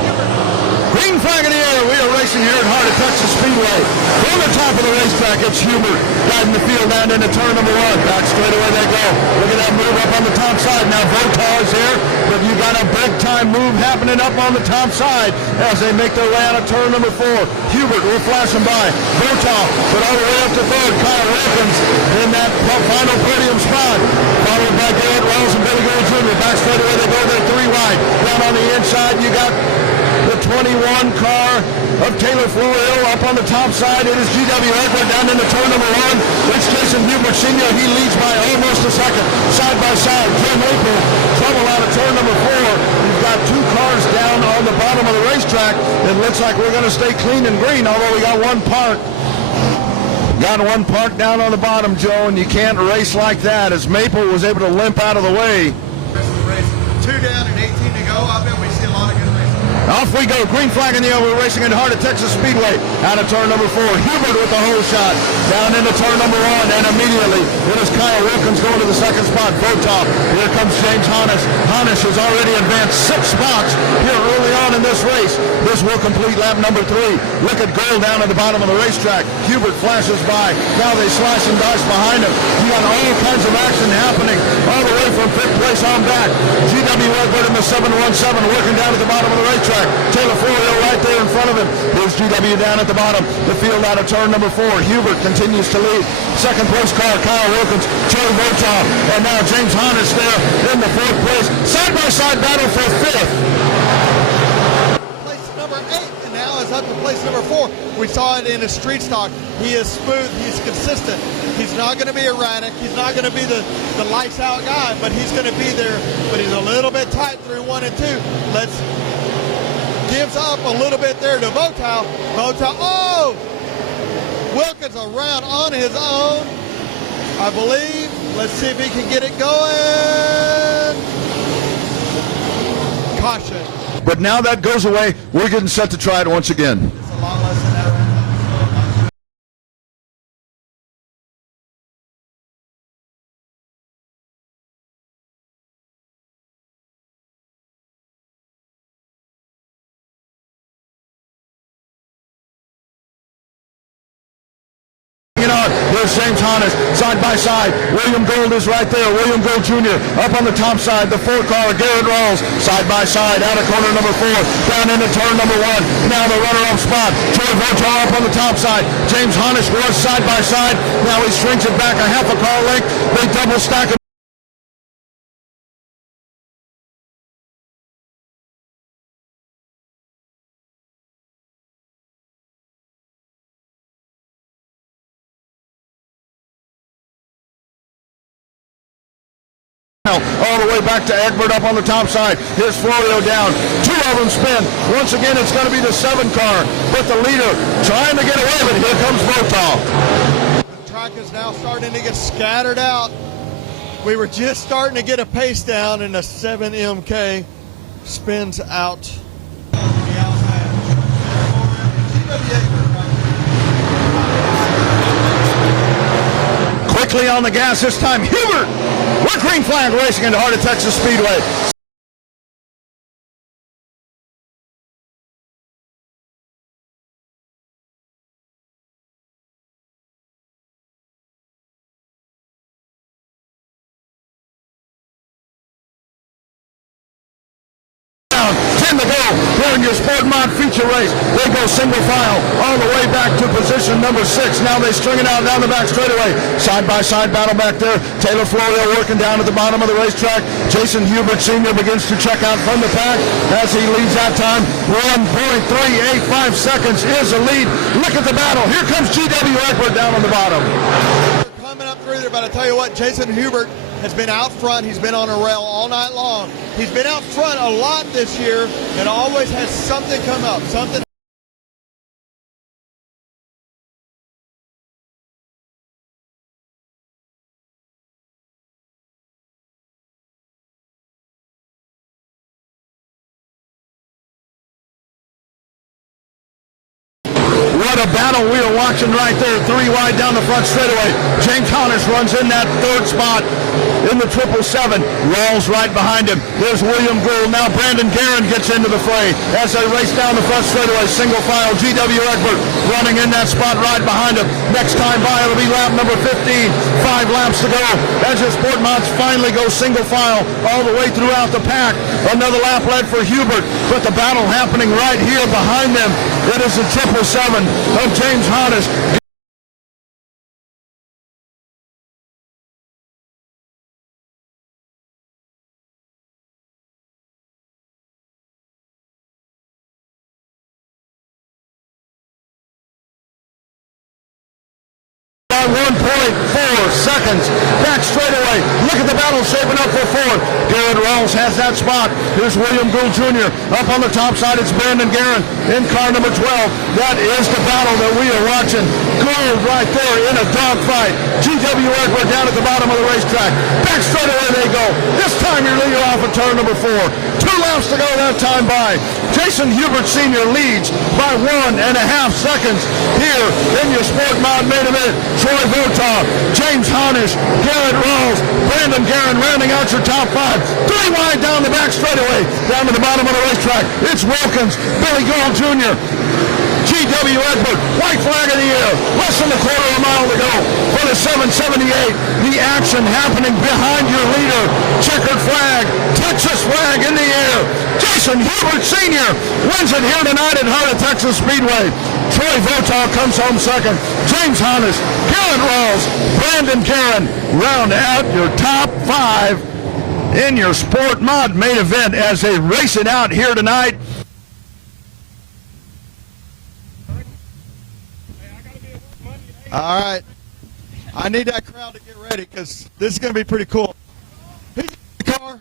Green flag in the air. We are racing here at Heart of Texas Speedway. From the top of the racetrack, it's Hubert guiding the field down into turn number 1. Back straight away they go. Look at that move up on the top side. Now Votar is here, but you got a big time move happening up on the top side as they make their way out of turn number 4. Hubert will flash them by. Votar, but all the way up to 3rd. Kyle Wilkins in that final podium spot, followed by Garrett Wells and Billy Gould Jr. Back straight away they go. They're 3 wide. Down on the inside, you got the 21 car of Taylor Florio up on the top side. It is GW Edward down into turn number 1. It's Jason Hubert Sr. He leads by almost a second. Side by side, Jim April, trouble out of turn number 4. You've got 2 cars down on the bottom of the racetrack. It looks like we're going to stay clean and green, although we got 1 park. Got 1 park down on the bottom, Joe, and you can't race like that as Maple was able to limp out of the way. 2 down and 18 to go. I bet we see a lot of good racing. Off we go. Green flag in the air. We're racing in the Heart of Texas Speedway. Out of turn number 4. Hubert with the hole shot. Down into turn number 1. And immediately, it is Kyle Wilkins going to the 2nd spot. Votar. Here comes James Honish. Honish has already advanced 6 spots here early on in this race. This will complete lap number 3. Look at Gold down at the bottom of the racetrack. Hubert flashes by. Now they slash and dice behind him. You got all kinds of action happening all the way from 5th place on back. GW Edward in the 717 working down at the bottom of the racetrack. Taylor Florio right there in front of him. Here's GW down at the bottom. The field out of turn number 4. Hubert continues to lead. 2nd place car, Kyle Wilkins, Joe Votar, and now James Honish there in the 4th place. Side-by-side battle for 5th. Place number 8, and now is up to place number 4. We saw it in his street stock. He is smooth. He's consistent. He's not going to be erratic. He's not going to be the lights out guy, but he's going to be there. But he's a little bit tight through 1 and 2. Gives up a little bit there to Votar. Oh! Wilkins around on his own, I believe. Let's see if he can get it going. Caution. But now that goes away. We're getting set to try it once again. It's a lot less than that right now. Here's James Honish, side by side. William Gold is right there. William Gold Jr. up on the top side. The 4 car, Garrett Rolls, side by side, out of corner number 4, down into turn number 1. Now the runner-up spot. Troy Votar up on the top side. James Honish was side by side. Now he shrinks it back a half a car length. They double stack him. All the way back to Egbert up on the top side. Here's Florio down. 2 of them spin. Once again, it's going to be the 7 car. But the leader trying to get away, but here comes Votar. The track is now starting to get scattered out. We were just starting to get a pace down, and the 7MK spins out. quickly on the gas this time. Hubert with green flag racing into Heart of Texas Speedway. To go during your Sport Mod feature race. They go single file all the way back to position number 6. Now they string it out down the back straightaway. Side-by-side battle back there. Taylor Florio working down at the bottom of the racetrack. Jason Hubert Sr. begins to check out from the pack as he leads that time. 1.385 seconds is the lead. Look at the battle. Here comes G.W. Egbert down on the bottom. Coming up through there, but I tell you what, Jason Hubert has been out front. He's been on a rail all night long. He's been out front a lot this year and always has something come up, something. What a battle we are watching right there. 3 wide down the front straightaway. James Honnis runs in that 3rd spot in the 777. Rawls right behind him. There's William Gould. Now Brandon Guerin gets into the fray as they race down the front straightaway. Single file. G.W. Egbert running in that spot right behind him. Next time by, it'll be lap number 15. 5 laps to go as the Sport Mods finally go single file all the way throughout the pack. Another lap led for Hubert, but the battle happening right here behind them. It is the 777 of James Honnis. By 1.4 seconds. Back straightaway. Look at the battle shaping up for 4th. Garrett Rawls has that spot. Here's William Gould Jr. Up on the top side, it's Brandon Guerin in car number 12. That is the battle that we are watching. Gould right there in a dogfight. G.W. Egbert down at the bottom of the racetrack. Back straightaway they go. This time you're leading off at turn number 4. 2 laps to go that time by. Jason Hubert Sr. leads by 1.5 seconds here in your Sport Mod main event. Troy Votaw, James Honnis, Garrett Rawls, Brandon Guerin rounding out your top 5. 3 wide down the back straightaway, down to the bottom of the racetrack. It's Wilkins, Billy Gould Jr., G.W. Egbert, white flag in the air, less than a quarter of a mile to go for the 778. The action happening behind your leader. Checkered flag, Texas flag in the air. Jason Hubert Sr. wins it here tonight at Heart of Texas Speedway. Troy Votaw comes home second. James Honnis, Garrett Rawls, Brandon Guerin round out your top 5 in your Sport Mod main event as they race it out here tonight. All right. I need that crowd to get ready because this is going to be pretty cool. He's in the car.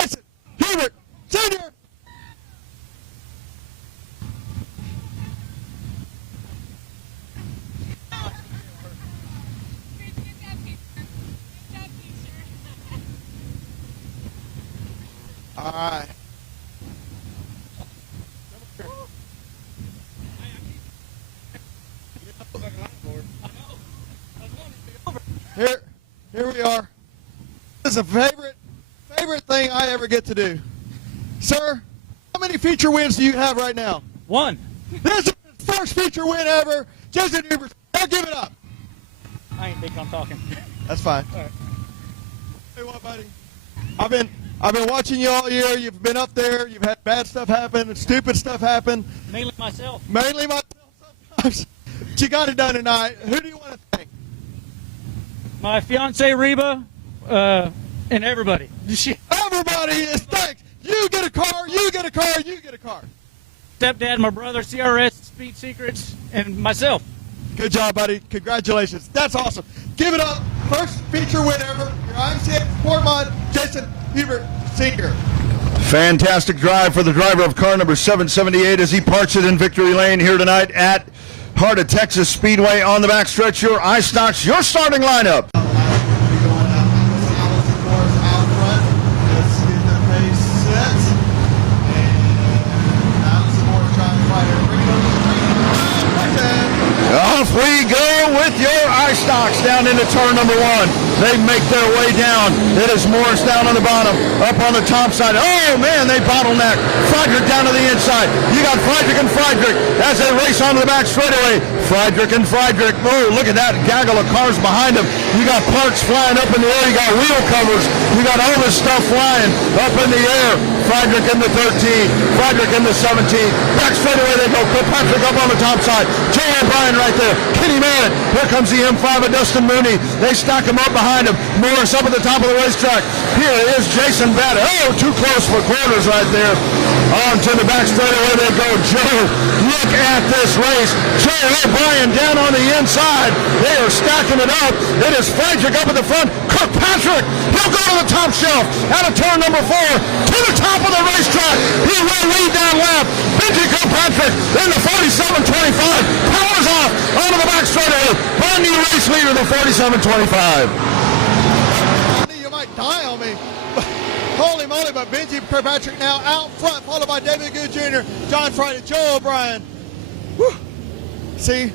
Listen, Hubert Sr. All right. Here we are. This is a favorite thing I ever get to do. Sir, how many feature wins do you have right now? 1. This is his first feature win ever. Jason Hubert, now give it up. I ain't think I'm talking. That's fine. All right. Hey, what, buddy? I've been watching you all year. You've been up there. You've had bad stuff happen, stupid stuff happen. Mainly myself. Mainly myself sometimes. But you got it done tonight. Who do you want to thank? My fiance Reba, and everybody. Everybody is thanks. You get a car, you get a car, you get a car. Stepdad, my brother, CRS, Speed Secrets, and myself. Good job, buddy. Congratulations. That's awesome. Give it up. First feature win ever. Your IMCA Sport Mod, Jason Hubert Sr. Fantastic drive for the driver of car number 778 as he parks it in victory lane here tonight at Heart of Texas Speedway. On the backstretch, your iStocks, your starting lineup. Off we go with your stocks down into turn number one. They make their way down. It is Morris down on the bottom, up on the top side. Oh, man, they bottleneck. Friedrich down to the inside. You got Friedrich and Friedrich as they race onto the back straightaway. Friedrich and Friedrich. Oh, look at that gaggle of cars behind them. You got parts flying up in the air. You got wheel covers. You got all this stuff flying up in the air. Friedrich in the 13. Friedrich in the 17. Back straightaway they go. Kirkpatrick up on the top side. Joe O'Brien right there. Kenny Merritt. Here comes the M5 of Dustin Mooney. They stack him up behind him. Morris up at the top of the racetrack. Here is Jason Batt. Oh, too close for quarters right there. On to the back straightaway they go. Joe, look at this race. Joe O'Brien down on the inside. They are stacking it up. It is Friedrich up at the front. Kirkpatrick, he'll go to the top shelf. Out of turn number 4 to the top of the racetrack. He will lead down lap. Benji Kirkpatrick in the 47.25. Powers off onto the back straightaway. Brand new race leader, the 47.25. You might die on me. Holy moly, but Benji Kirkpatrick now out front, followed by David Good Jr., John Friday, Joe O'Brien. Whew. See,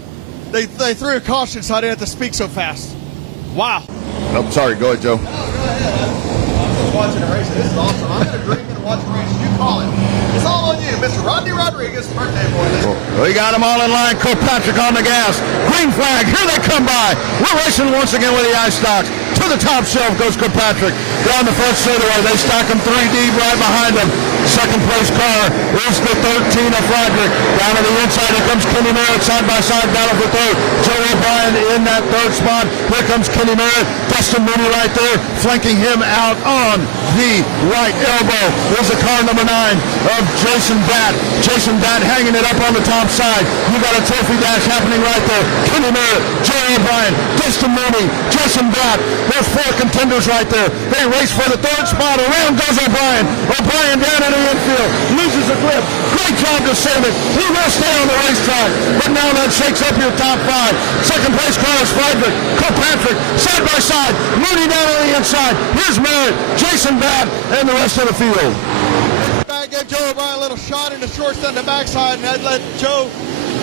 they threw a caution, so I didn't have to speak so fast. Wow. Nope, sorry. Go ahead, Joe. No, go ahead. I'm just watching the race. This is awesome. I'm going to drink and watch the race. You call it. It's all on you. Mr. Rodney Rodriguez, birthday boy. We got them all in line. Kirkpatrick on the gas. Green flag. Here they come by. We're racing once again with the ice stocks. To the top shelf goes Kirkpatrick. Down the front straightaway. They stack him 3 deep right behind him. Second place car is the 13 of Friedrich. Down to the inside. Here comes Kenny Merritt side by side. Battle for third. Joe O'Brien in that third spot. Here comes Kenny Merritt. Dustin Mooney right there. Flanking him out on the right elbow. There's the car number 9 of Jason Batt. Jason Batt hanging it up on the top side. You got a trophy dash happening right there. Kenny Merritt, Joe O'Brien, Dustin Mooney, Jason Batt. There's 4 contenders right there. They race for the 3rd spot. Around goes O'Brien. O'Brien down in the infield. Loses the grip. Great job to save it. He will stay on the racetrack. But now that shakes up your top 5. Second place car is Friedrich. Kirkpatrick side by side. Mooney down on the inside. Here's Merritt, Jason Batt, and the rest of the field. Back gave Joe O'Brien a little shot in the shorts on the backside, and that let Joe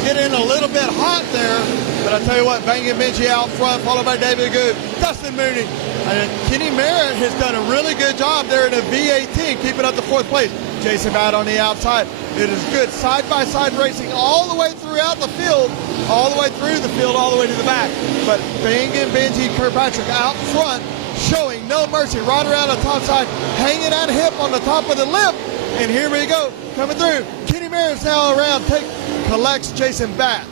get in a little bit hot there. But I tell you what, banging Benji out front, followed by David Good, Dustin Mooney. And Kenny Merritt has done a really good job there in a V18, keeping up the 4th place. Jason Batt on the outside. It is good side-by-side racing all the way throughout the field, all the way through the field, all the way to the back. But banging Benji Kirkpatrick out front, showing no mercy, right around the top side, hanging that hip on the top of the lip. And here we go, coming through. Kenny Merritt's now around, collects Jason Batt.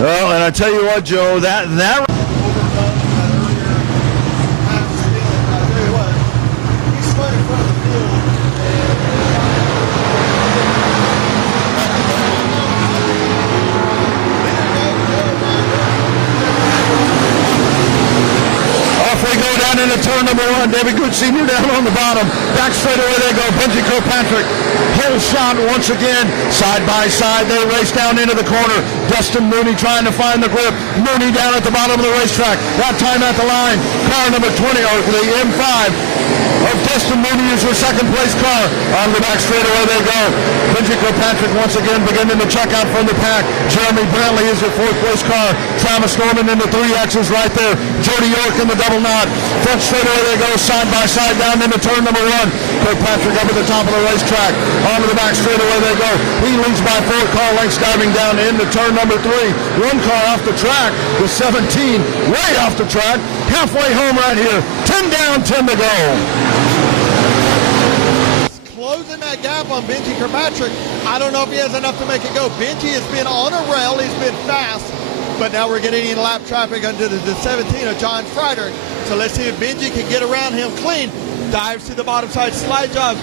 Well, and I tell you what, Joe, that we go down into turn number 1. David Good Sr. down on the bottom. Back straightaway they go. Benji Kirkpatrick. Whole shot once again. Side by side they race down into the corner. Dustin Mooney trying to find the grip. Mooney down at the bottom of the racetrack. That time at the line. Car number 20, or the M5 of Dustin Mooney is your second place car. On the back straightaway they go. Benji Kirkpatrick once again beginning to check out from the pack. Jeremy Brantley is your 4th place car. Travis Norman in the 3Xs right there. Jody York in the double knot. Front straightaway they go, side by side down into turn number 1. Kirkpatrick up at the top of the racetrack. Onto the back straightaway they go. He leads by 4 car lengths, diving down into turn number 3. 1 car off the track with 17 way off the track. Halfway home right here. 10 down, 10 to go. Closing that gap on Benji Kirkpatrick. I don't know if he has enough to make it go. Benji has been on a rail. He's been fast. But now we're getting in lap traffic under the 17 of John Friedrich. So let's see if Benji can get around him clean. Dives to the bottom side, slide job.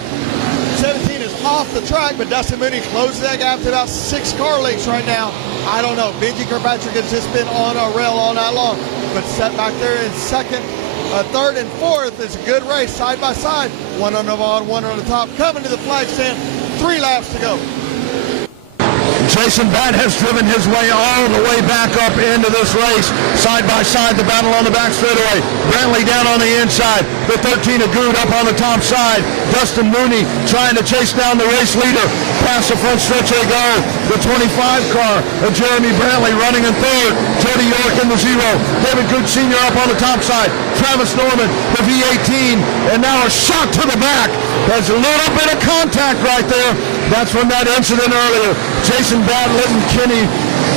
17 is off the track, but Dustin Mooney closes that gap to about 6 car lengths right now. I don't know. Benji Kirkpatrick has just been on a rail all night long. But set back there in second, 3rd, and 4th is a good race, side by side. 1 on the bottom, 1 on the top. Coming to the flag stand, 3 laps to go. Jason Batt has driven his way all the way back up into this race. Side by side, the battle on the back straightaway. Brantley down on the inside. The 13 of Good up on the top side. Dustin Mooney trying to chase down the race leader. Past the front stretch they go. The 25 car of Jeremy Brantley running in third. Jody York in the 0. David Good Sr. up on the top side. Travis Norman, the V18. And now a shot to the back. There's a little bit of contact right there. That's from that incident earlier. Jason Batt letting Kenny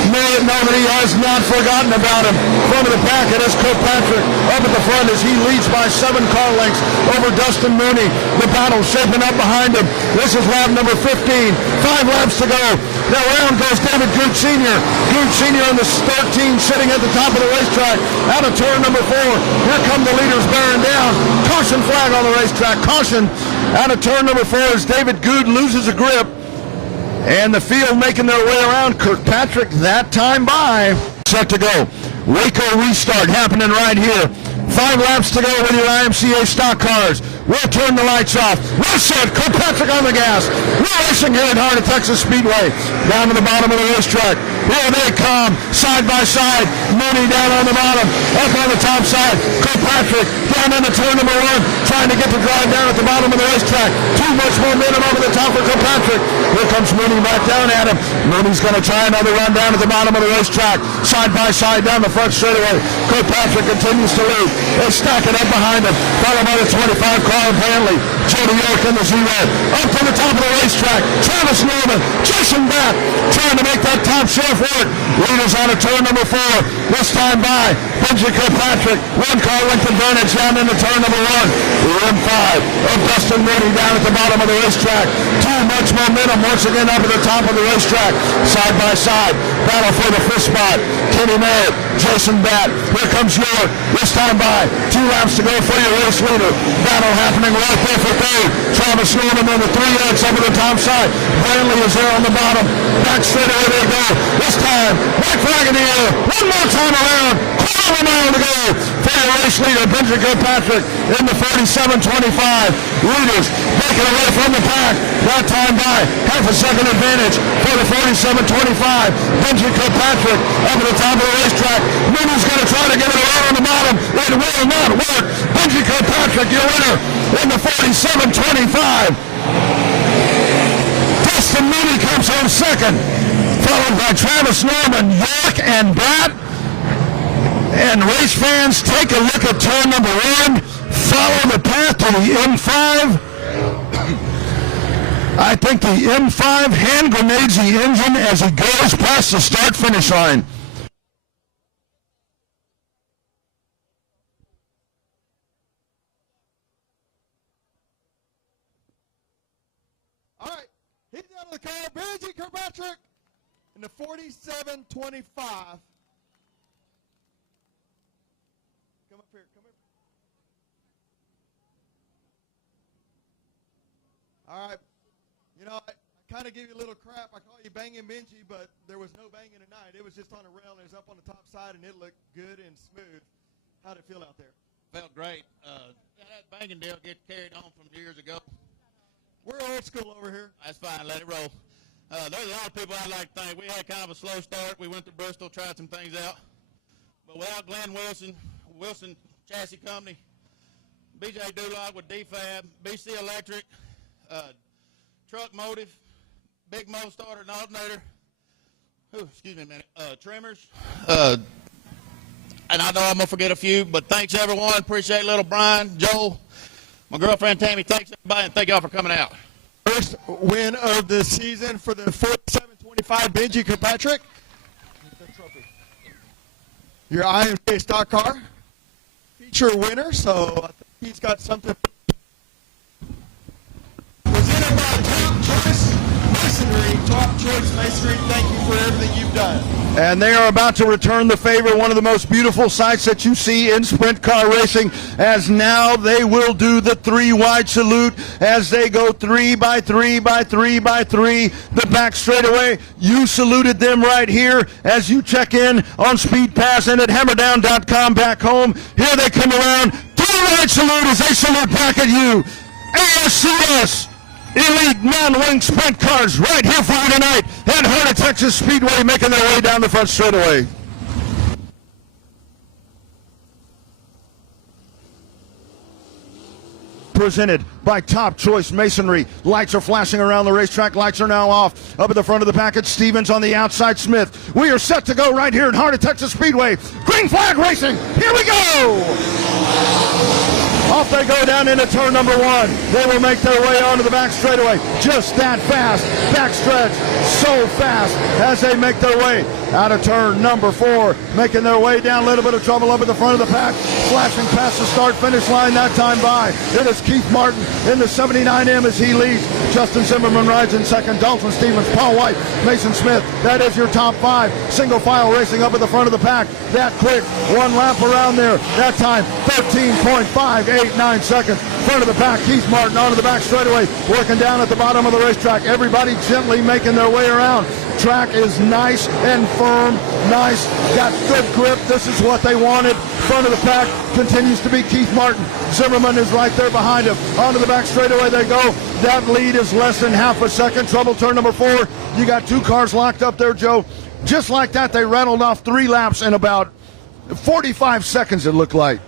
know that he has not forgotten about him. Front of the packet is Kirkpatrick up at the front as he leads by 7 car lengths over Dustin Mooney. The battle shaping up behind him. This is lap number 15. 5 laps to go. Now round goes David Good Sr. Good Sr. on the 13 sitting at the top of the racetrack. Out of turn number 4. Here come the leaders bearing down. Caution flag on the racetrack. Caution out of turn number 4 as David Good loses a grip. And the field making their way around. Kirkpatrick that time by. Set to go. Waco restart happening right here. 5 laps to go with your IMCA stock cars. We'll turn the lights off. We're set. Kirkpatrick on the gas. We're racing here at Heart of Texas Speedway. Down to the bottom of the racetrack. Here they come. Side by side. Mooney down on the bottom. Up on the top side. Kirkpatrick down into turn number 1. Trying to get the drive down at the bottom of the racetrack. Too much momentum over the top for Kirkpatrick. Here comes Mooney back down at him. Mooney's going to try another run down at the bottom of the racetrack. Side by side down the front straightaway. Kirkpatrick continues to lead. They stack it up behind him. Followed by the 25 car of Brantley. Jody York in the 0. Up to the top of the racetrack. Travis Norman. Jason Batt trying to make that top shelf work. Leaders on a turn number 4. This time by Benji Kirkpatrick. 1 car length advantage down into turn number 1. The M5 of Dustin Mooney down at the bottom of the racetrack. Too much momentum once again up at the top of the racetrack. Side by side. Battle for the 5th spot. Kenny Merritt. Jason Batt. Here comes York. This time by 2 laps to go for your race leader. Battle happening right there for 3rd. Travis Norman on the 3X up at the top side. Brantley is there on the bottom. Back straight away they go. This time, white flag in the air. 1 more time around. Quarter of a mile to go for your race leader, Benji Kirkpatrick in the 47.25. Leaders breaking away from the pack. That time by half a second advantage for the 47.25. Benji Kirkpatrick up at the top of the racetrack. Mooney's going to try to get it around on the bottom. It will not work. Benji Kirkpatrick, your winner in the 47.25. Dustin Mooney comes home 2nd, followed by Travis Norman, York, and Batt. And race fans, take a look at turn number 1. Follow the path to the M5. I think the M5 hand grenades the engine as he goes past the start-finish line. All right, he's out of the car. Benji Kirkpatrick in the 47.25. Come up here. All right. You know, I kind of give you a little crap. I call you Banging Benji, but there was no banging tonight. It was just on a rail, and it was up on the top side, and it looked good and smooth. How'd it feel out there? Felt great. That banging deal gets carried on from years ago. We're old school over here. That's fine. Let it roll. There's a lot of people I'd like to thank. We had kind of a slow start. We went to Bristol, tried some things out. But without Glenn Wilson Chassis Company, BJ Dulock with DFAB, BC Electric, Truck Motive, Big Mo Starter and Alternator, excuse me a minute, Trimmers, and I know I'm going to forget a few, but thanks everyone. Appreciate little Brian, Joel, my girlfriend Tammy. Thanks everybody, and thank y'all for coming out. First win of the season for the 47.25 Benji Kirkpatrick. Your IMCA stock car feature winner, so I think he's got something. Presented by Top Choice Masonry. Top Choice Masonry, thank you for everything you've done. And they are about to return the favor, one of the most beautiful sights that you see in sprint car racing, as now they will do the 3-wide salute as they go 3 by 3 by 3 by 3. The back straightaway, you saluted them right here as you check in on Speed Pass and at hammerdown.com back home. Here they come around. 3-wide salute as they salute back at you. ASCS elite non-wing sprint cars right here for you tonight at Heart of Texas Speedway, making their way down the front straightaway. Presented by Top Choice Masonry. Lights are flashing around the racetrack. Lights are now off. Up at the front of the package, Stevens on the outside, Smith. We are set to go right here at Heart of Texas Speedway. Green flag racing. Here we go. Off they go down into turn number one. They will make their way onto the back straightaway. Just that fast. Backstretch so fast as they make their way out of turn number four. Making their way down, a little bit of trouble up at the front of the pack. Flashing past the start-finish line that time by. It is Keith Martin in the 79M as he leads. Justin Zimmerman rides in second. Dalton Stevens, Paul White, Mason Smith. That is your top five. Single file racing up at the front of the pack. That quick. One lap around there. That time 13.589 seconds. Front of the pack, Keith Martin onto the back straightaway. Working down at the bottom of the racetrack. Everybody gently making their way around. Track is nice and firm. Nice. Got good grip. This is what they wanted. Front of the pack continues to be Keith Martin. Zimmerman is right there behind him. Onto the back straightaway they go. That lead is less than half a second. Trouble turn number four. You got two cars locked up there, Joe. Just like that, they rattled off 3 laps in about 45 seconds, it looked like.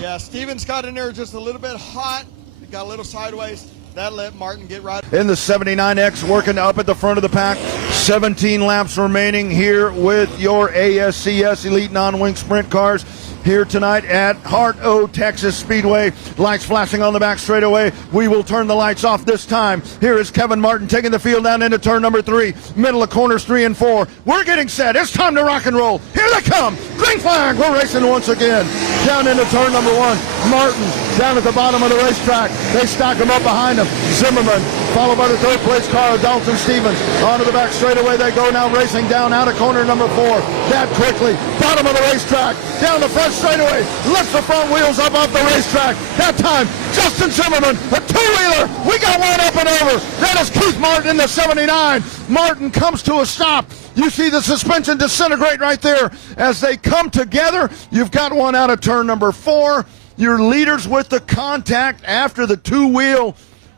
Yeah, Stevens got in there just a little bit hot. It got a little sideways. That let Martin get right. In the 79X, working up at the front of the pack. 17 laps remaining here with your ASCS Elite Non-Wing Sprint cars. Here tonight at Heart O Texas Speedway. Lights flashing on the back straightaway. We will turn the lights off this time. Here is Kevin Martin taking the field down into turn number 3. Middle of corners 3 and 4. We're getting set. It's time to rock and roll. Here they come. Green flag. We're racing once again. Down into turn number 1. Martin down at the bottom of the racetrack. They stack him up behind him. Zimmerman followed by the third place car, Dalton Stevens. Onto the back straightaway they go now, racing down out of corner number 4. That quickly. Bottom of the racetrack. Down the front straightaway, lifts the front wheels up off the racetrack. That time, Justin Zimmerman, a two-wheeler. We got one up and over. That is Keith Martin in the 79. Martin comes to a stop. You see the suspension disintegrate right there as they come together. You've got one out of turn number 4. Your leaders with the contact after the two-wheel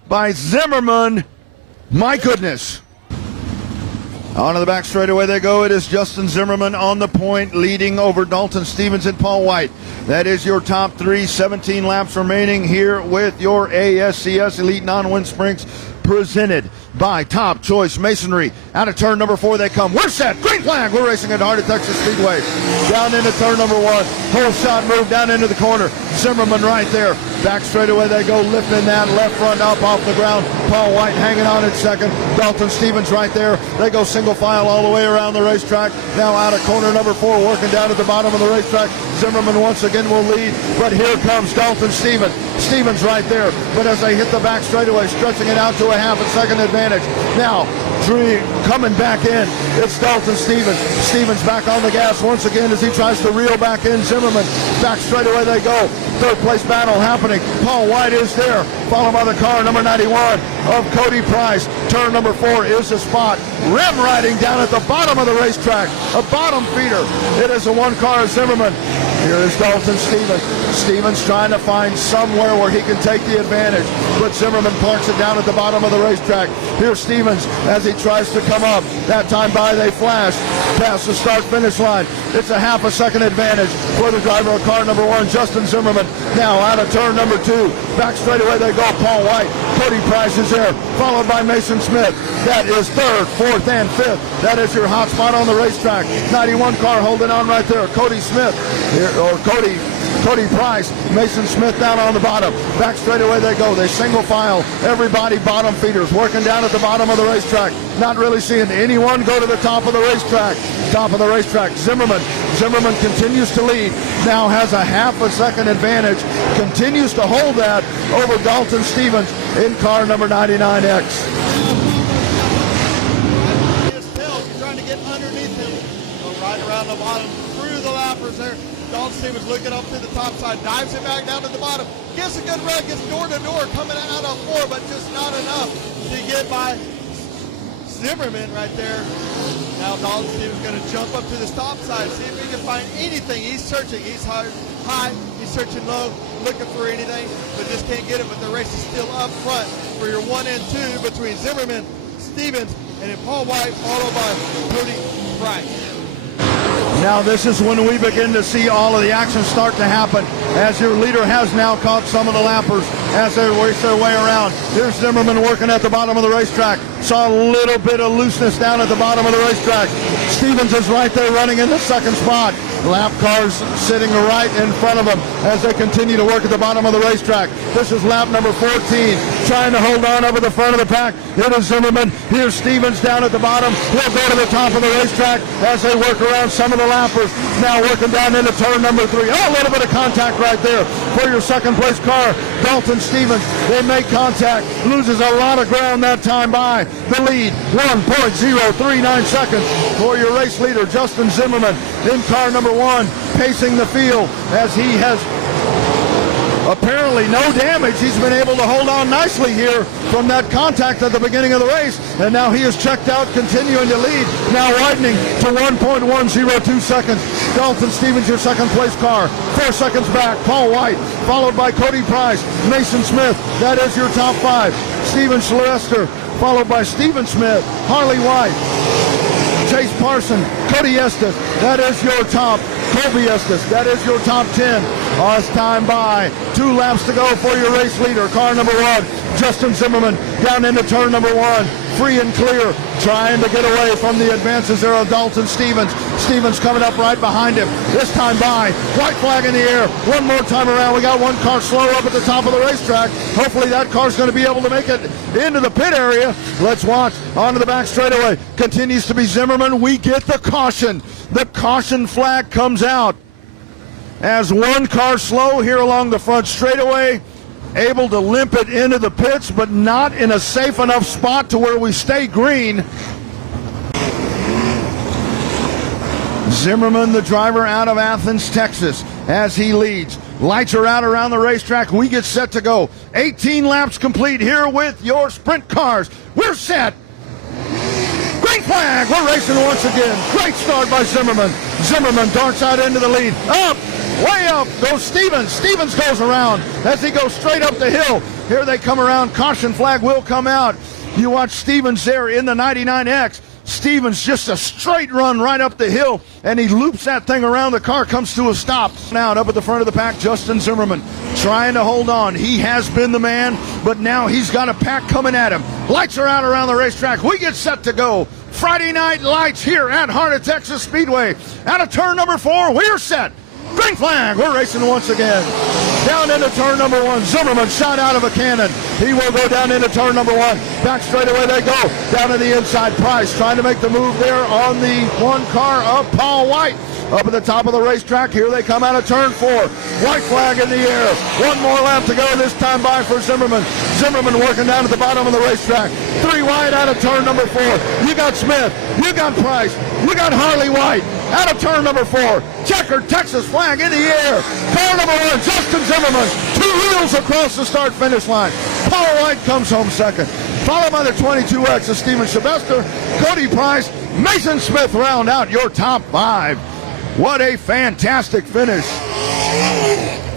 by Zimmerman. My goodness. Onto the back straightaway they go. It is Justin Zimmerman on the point, leading over Dalton Stevens and Paul White. That is your top 3. 17 laps remaining here with your ASCS Elite Non-Win Sprints, presented by Top Choice Masonry. Out of turn number 4 they come. We're set. Green flag. We're racing at Heart of Texas Speedway. Down into turn number 1. Whole shot move down into the corner. Zimmerman right there. Back straightaway they go, lifting that left front up off the ground. Paul White hanging on in second. Dalton Stevens right there. They go single file all the way around the racetrack. Now out of corner number 4, working down at the bottom of the racetrack. Zimmerman once again will lead, but here comes Dalton Stevens. Stevens right there, but as they hit the back straightaway, stretching it out to a half a second advantage. Now, coming back in, it's Dalton Stevens. Stevens back on the gas once again as he tries to reel back in Zimmerman. Back straightaway they go. Third place battle happening. Paul White is there, followed by the car number 91 of Cody Price. Turn number 4 is the spot. Rim riding down at the bottom of the racetrack. A bottom feeder. It is a one-car Zimmerman. Here is Dalton Stevens. Stevens trying to find somewhere where he can take the advantage, but Zimmerman parks it down at the bottom of the racetrack. Here's Stevens as he tries to come up. That time by they flash past the start-finish line. It's a half a second advantage for the driver of car number 1, Justin Zimmerman. Now out of turn number 2. Back straightaway they go. Paul White. Cody Price is there, followed by Mason Smith. That is 3rd, 4th, and 5th. That is your hot spot on the racetrack. 91 car holding on right there. Cody Smith, or Cody Price, Mason Smith down on the bottom. Back straightaway they go. They single file. Everybody bottom feeders working down at the bottom of the racetrack. Not really seeing anyone go to the top of the racetrack. Top of the racetrack. Zimmerman continues to lead. Now has a half a second advantage. Continues to hold that over Dalton Stevens in car number 99X. His tail, you're trying to get underneath him. Go right around the bottom through the lappers there. Dalton Stevens looking up to the top side, dives it back down to the bottom, gets a good run, gets door to door, coming out on 4, but just not enough to get by Zimmerman right there. Now Dalton Stevens going to jump up to the stop sign, see if he can find anything. He's searching. He's high, he's searching low, looking for anything, but just can't get it. But the race is still up front for your 1 and 2 between Zimmerman, Stevens, and then Paul White, followed by Cody Price. Now this is when we begin to see all of the action start to happen, as your leader has now caught some of the lappers as they race their way around. Here's Zimmerman working at the bottom of the racetrack. Saw a little bit of looseness down at the bottom of the racetrack. Stevens is right there running in the second spot. Lap cars sitting right in front of them as they continue to work at the bottom of the racetrack. This is lap number 14, trying to hold on over the front of the pack. It is Zimmerman. Here's Stevens down at the bottom. He'll go to the top of the racetrack as they work around some of the lappers. Now working down into turn number 3. Oh, a little bit of contact right there for your second place car. Dalton Stevens, they make contact. Loses a lot of ground that time by the lead. 1.039 seconds for your race leader, Justin Zimmerman, in car number 1, pacing the field as he has apparently no damage. He's been able to hold on nicely here from that contact at the beginning of the race, and now he is checked out, continuing to lead, now widening to 1.102 seconds. Dalton Stevens, your second place car. 4 seconds back, Paul White, followed by Cody Price, Mason Smith. That is your top 5. Steven Sylvester, followed by Steven Smith, Harley White, Chase Parson, Cody Estes. That is your top. Colby Estes, that is your top 10. As time by, 2 laps to go for your race leader. Car number 1, Justin Zimmerman, down into turn number 1, free and clear, trying to get away from the advances there of Dalton Stevens. Stevens coming up right behind him. This time by, white flag in the air. One more time around. We got one car slow up at the top of the racetrack. Hopefully that car's going to be able to make it into the pit area. Let's watch. Onto the back straightaway. Continues to be Zimmerman. We get the caution. The caution flag comes out as one car slow here along the front straightaway, able to limp it into the pits, but not in a safe enough spot to where we stay green. Zimmerman, the driver out of Athens, Texas, as he leads. Lights are out around the racetrack. We get set to go. 18 laps complete here with your sprint cars. We're set. Green flag. We're racing once again. Great start by Zimmerman. Zimmerman darts out into the lead. Up, way up goes Stevens. Stevens goes around as he goes straight up the hill. Here they come around. Caution flag will come out. You watch Stevens there in the 99X. Stevens just a straight run right up the hill, and he loops that thing around. The car comes to a stop. Now up at the front of the pack, Justin Zimmerman trying to hold on. He has been the man, but now he's got a pack coming at him. Lights are out around the racetrack. We get set to go. Friday night lights here at Heart of Texas Speedway. Out of turn number 4, we're set. Green flag, we're racing once again. Down into turn number 1, Zimmerman shot out of a cannon. He will go down into turn number 1. Back straightaway they go. Down to the inside, Price trying to make the move there on the one car of Paul White. Up at the top of the racetrack, here they come out of turn 4. White flag in the air. One more lap to go, this time by for Zimmerman. Zimmerman working down at the bottom of the racetrack. 3 wide out of turn number 4. You got Smith, you got Price, you got Harley White. Out of turn number 4, checkered Texas flag in the air. Car number 1, Justin Zimmerman, 2 wheels across the start-finish line. Paul White comes home second, followed by the 22X of Steven Sylvester, Cody Price, Mason Smith round out your top 5. What a fantastic finish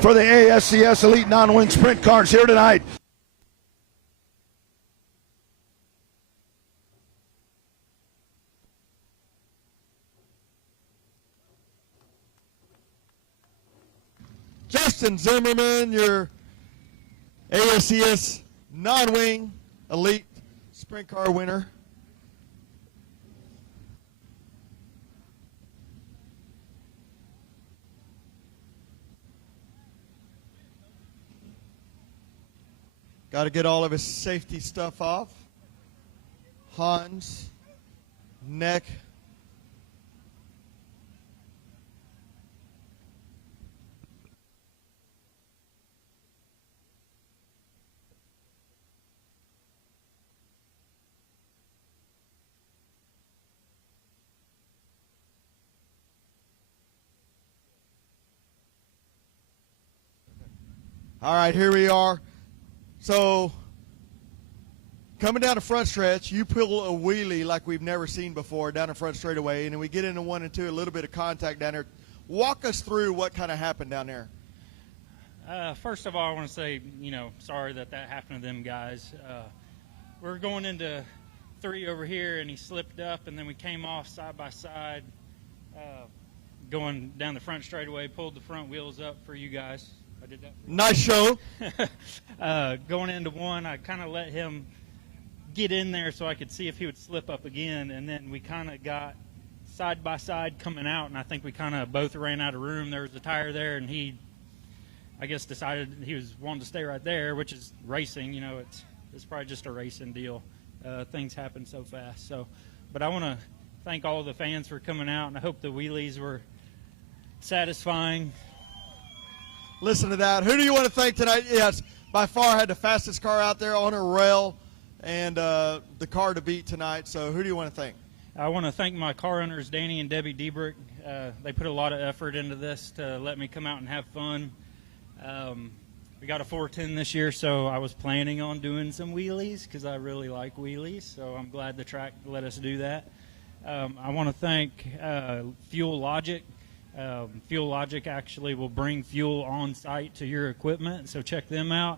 for the ASCS Elite Non-Wing Sprint Cars here tonight. Justin Zimmerman, your ASCS non-wing elite sprint car winner. Got to get all of his safety stuff off. Hans, neck. All right, here we are. So, Coming down the front stretch, you pull a wheelie like we've never seen before down the front straightaway, and then we get into 1 and 2, a little bit of contact down there. Walk us through what kind of happened down there. First of all, I want to say, sorry that happened to them guys. We're going into 3 over here, and he slipped up, and then we came off side by side, going down the front straightaway, pulled the front wheels up for you guys. I did that. Nice show. Going into 1, I kind of let him get in there so I could see if he would slip up again, and then we kind of got side by side coming out, and I think we kind of both ran out of room. There was a tire there, and he, I guess, decided he was wanting to stay right there, which is racing. It's probably just a racing deal. Things happen so fast. But I want to thank all the fans for coming out, and I hope the wheelies were satisfying. Listen to that. Who do you want to thank tonight? Yes, by far had the fastest car out there on a rail, and the car to beat tonight. So who do you want to thank? I want to thank my car owners, Danny and Debbie Diebrick. They put a lot of effort into this to let me come out and have fun. We got a 410 this year, so I was planning on doing some wheelies because I really like wheelies, so I'm glad the track let us do that. I want to thank Fuel Logic. Fuel Logic actually will bring fuel on site to your equipment, so check them out.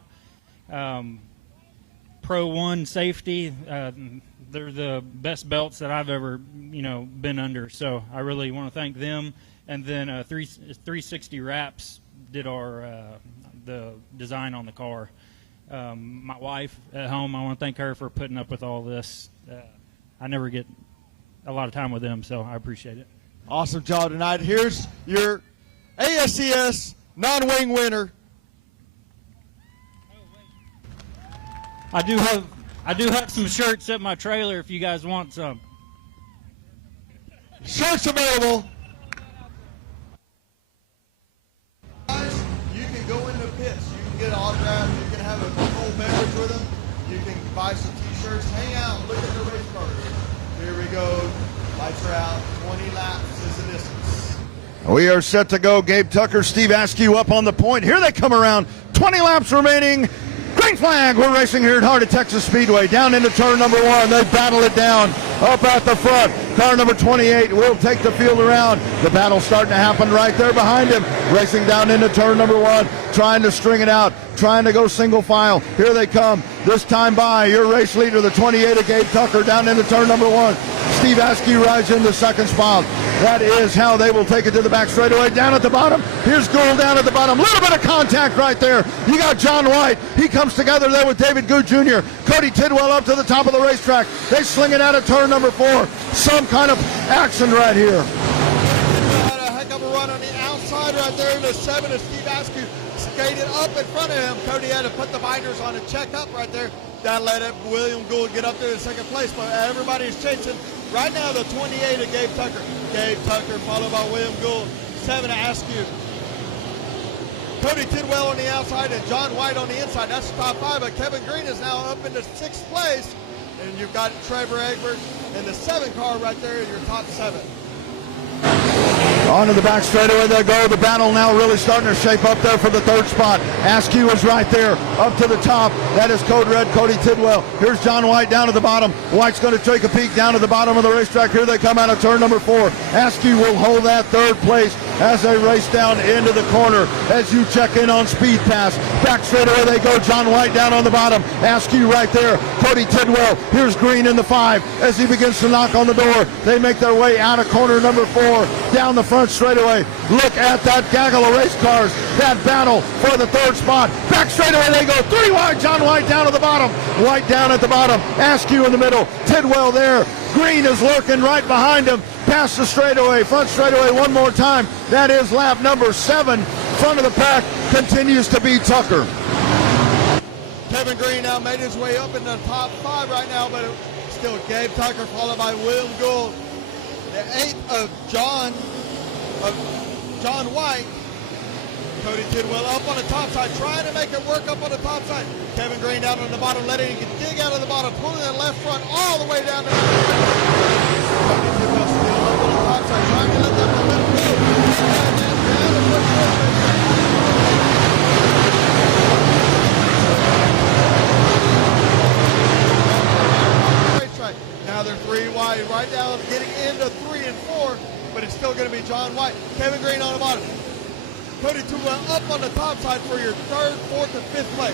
Pro One Safety, they're the best belts that I've ever been under, so I really want to thank them. And then 360 Wraps did the design on the car. My wife at home, I want to thank her for putting up with all this. I never get a lot of time with them, so I appreciate it. Awesome job tonight. Here's your ASCS non-wing winner. I do have some shirts at my trailer if you guys want some. Shirts available. You can go in the pits. You can get autographs. You can have a cold beverage with them. You can buy some T-shirts. Hang out. Look at the race cars. Here we go. Lights are out. 20 laps is the distance. We are set to go. Gabe Tucker, Steve Askew up on the point. Here they come around. 20 laps remaining. Green flag. We're racing here at Heart of Texas Speedway. Down into turn number 1. They battle it down. Up at the front. Car number 28 will take the field around. The battle's starting to happen right there behind him. Racing down into turn number 1. Trying to string it out. Trying to go single file. Here they come. This time by your race leader, the 28 of Gabe Tucker, down into turn number 1. Steve Askew rides in the second spot. That is how they will take it to the back straightaway. Down at the bottom. Here's Gould down at the bottom. A little bit of contact right there. You got John White. He comes together there with David Good Jr. Cody Tidwell up to the top of the racetrack. They sling it out of turn number 4. Some kind of action right here. Had a heck of a run on the outside right there. The 7 of Steve Askew skated up in front of him. Cody had to put the binders on and check up right there. That let William Gould get up there in second place, but everybody's chasing. Right now, the 28 of Gabe Tucker. Gabe Tucker followed by William Gould. 7 of Askew. Cody Tidwell on the outside and John White on the inside. That's the top 5, but Kevin Green is now up into 6th place. And you've got Trevor Egbert in the 7 car right there in your top 7. On to the back straightaway they go. The battle now really starting to shape up there for the 3rd spot. Askew is right there up to the top. That is Code Red, Cody Tidwell. Here's John White down at the bottom. White's going to take a peek down to the bottom of the racetrack. Here they come out of turn number 4. Askew will hold that 3rd place as they race down into the corner as you check in on Speed Pass. Back straightaway they go. John White down on the bottom. Askew right there. Cody Tidwell. Here's Green in the 5 as he begins to knock on the door. They make their way out of corner number 4 down the front straightaway. Look at that gaggle of race cars. That battle for the 3rd spot. Back straightaway they go. 3 wide. John White down at the bottom. White down at the bottom. Askew in the middle. Tidwell there. Green is lurking right behind him. Past the straightaway. Front straightaway one more time. That is lap number 7. Front of the pack continues to be Tucker. Kevin Green now made his way up in the top 5 right now, but still Gabe Tucker followed by William Gould. The 8th of John White. Cody Tidwell up on the top side, trying to make it work up on the top side. Kevin Green down on the bottom, letting him dig out of the bottom, pulling that left front all the way down to the Cody Tidwell still up on the top side, trying to let that momentum go. Down the front stretch. Green on the bottom. Cody Tidwell up on the top side for your third, fourth, and fifth place.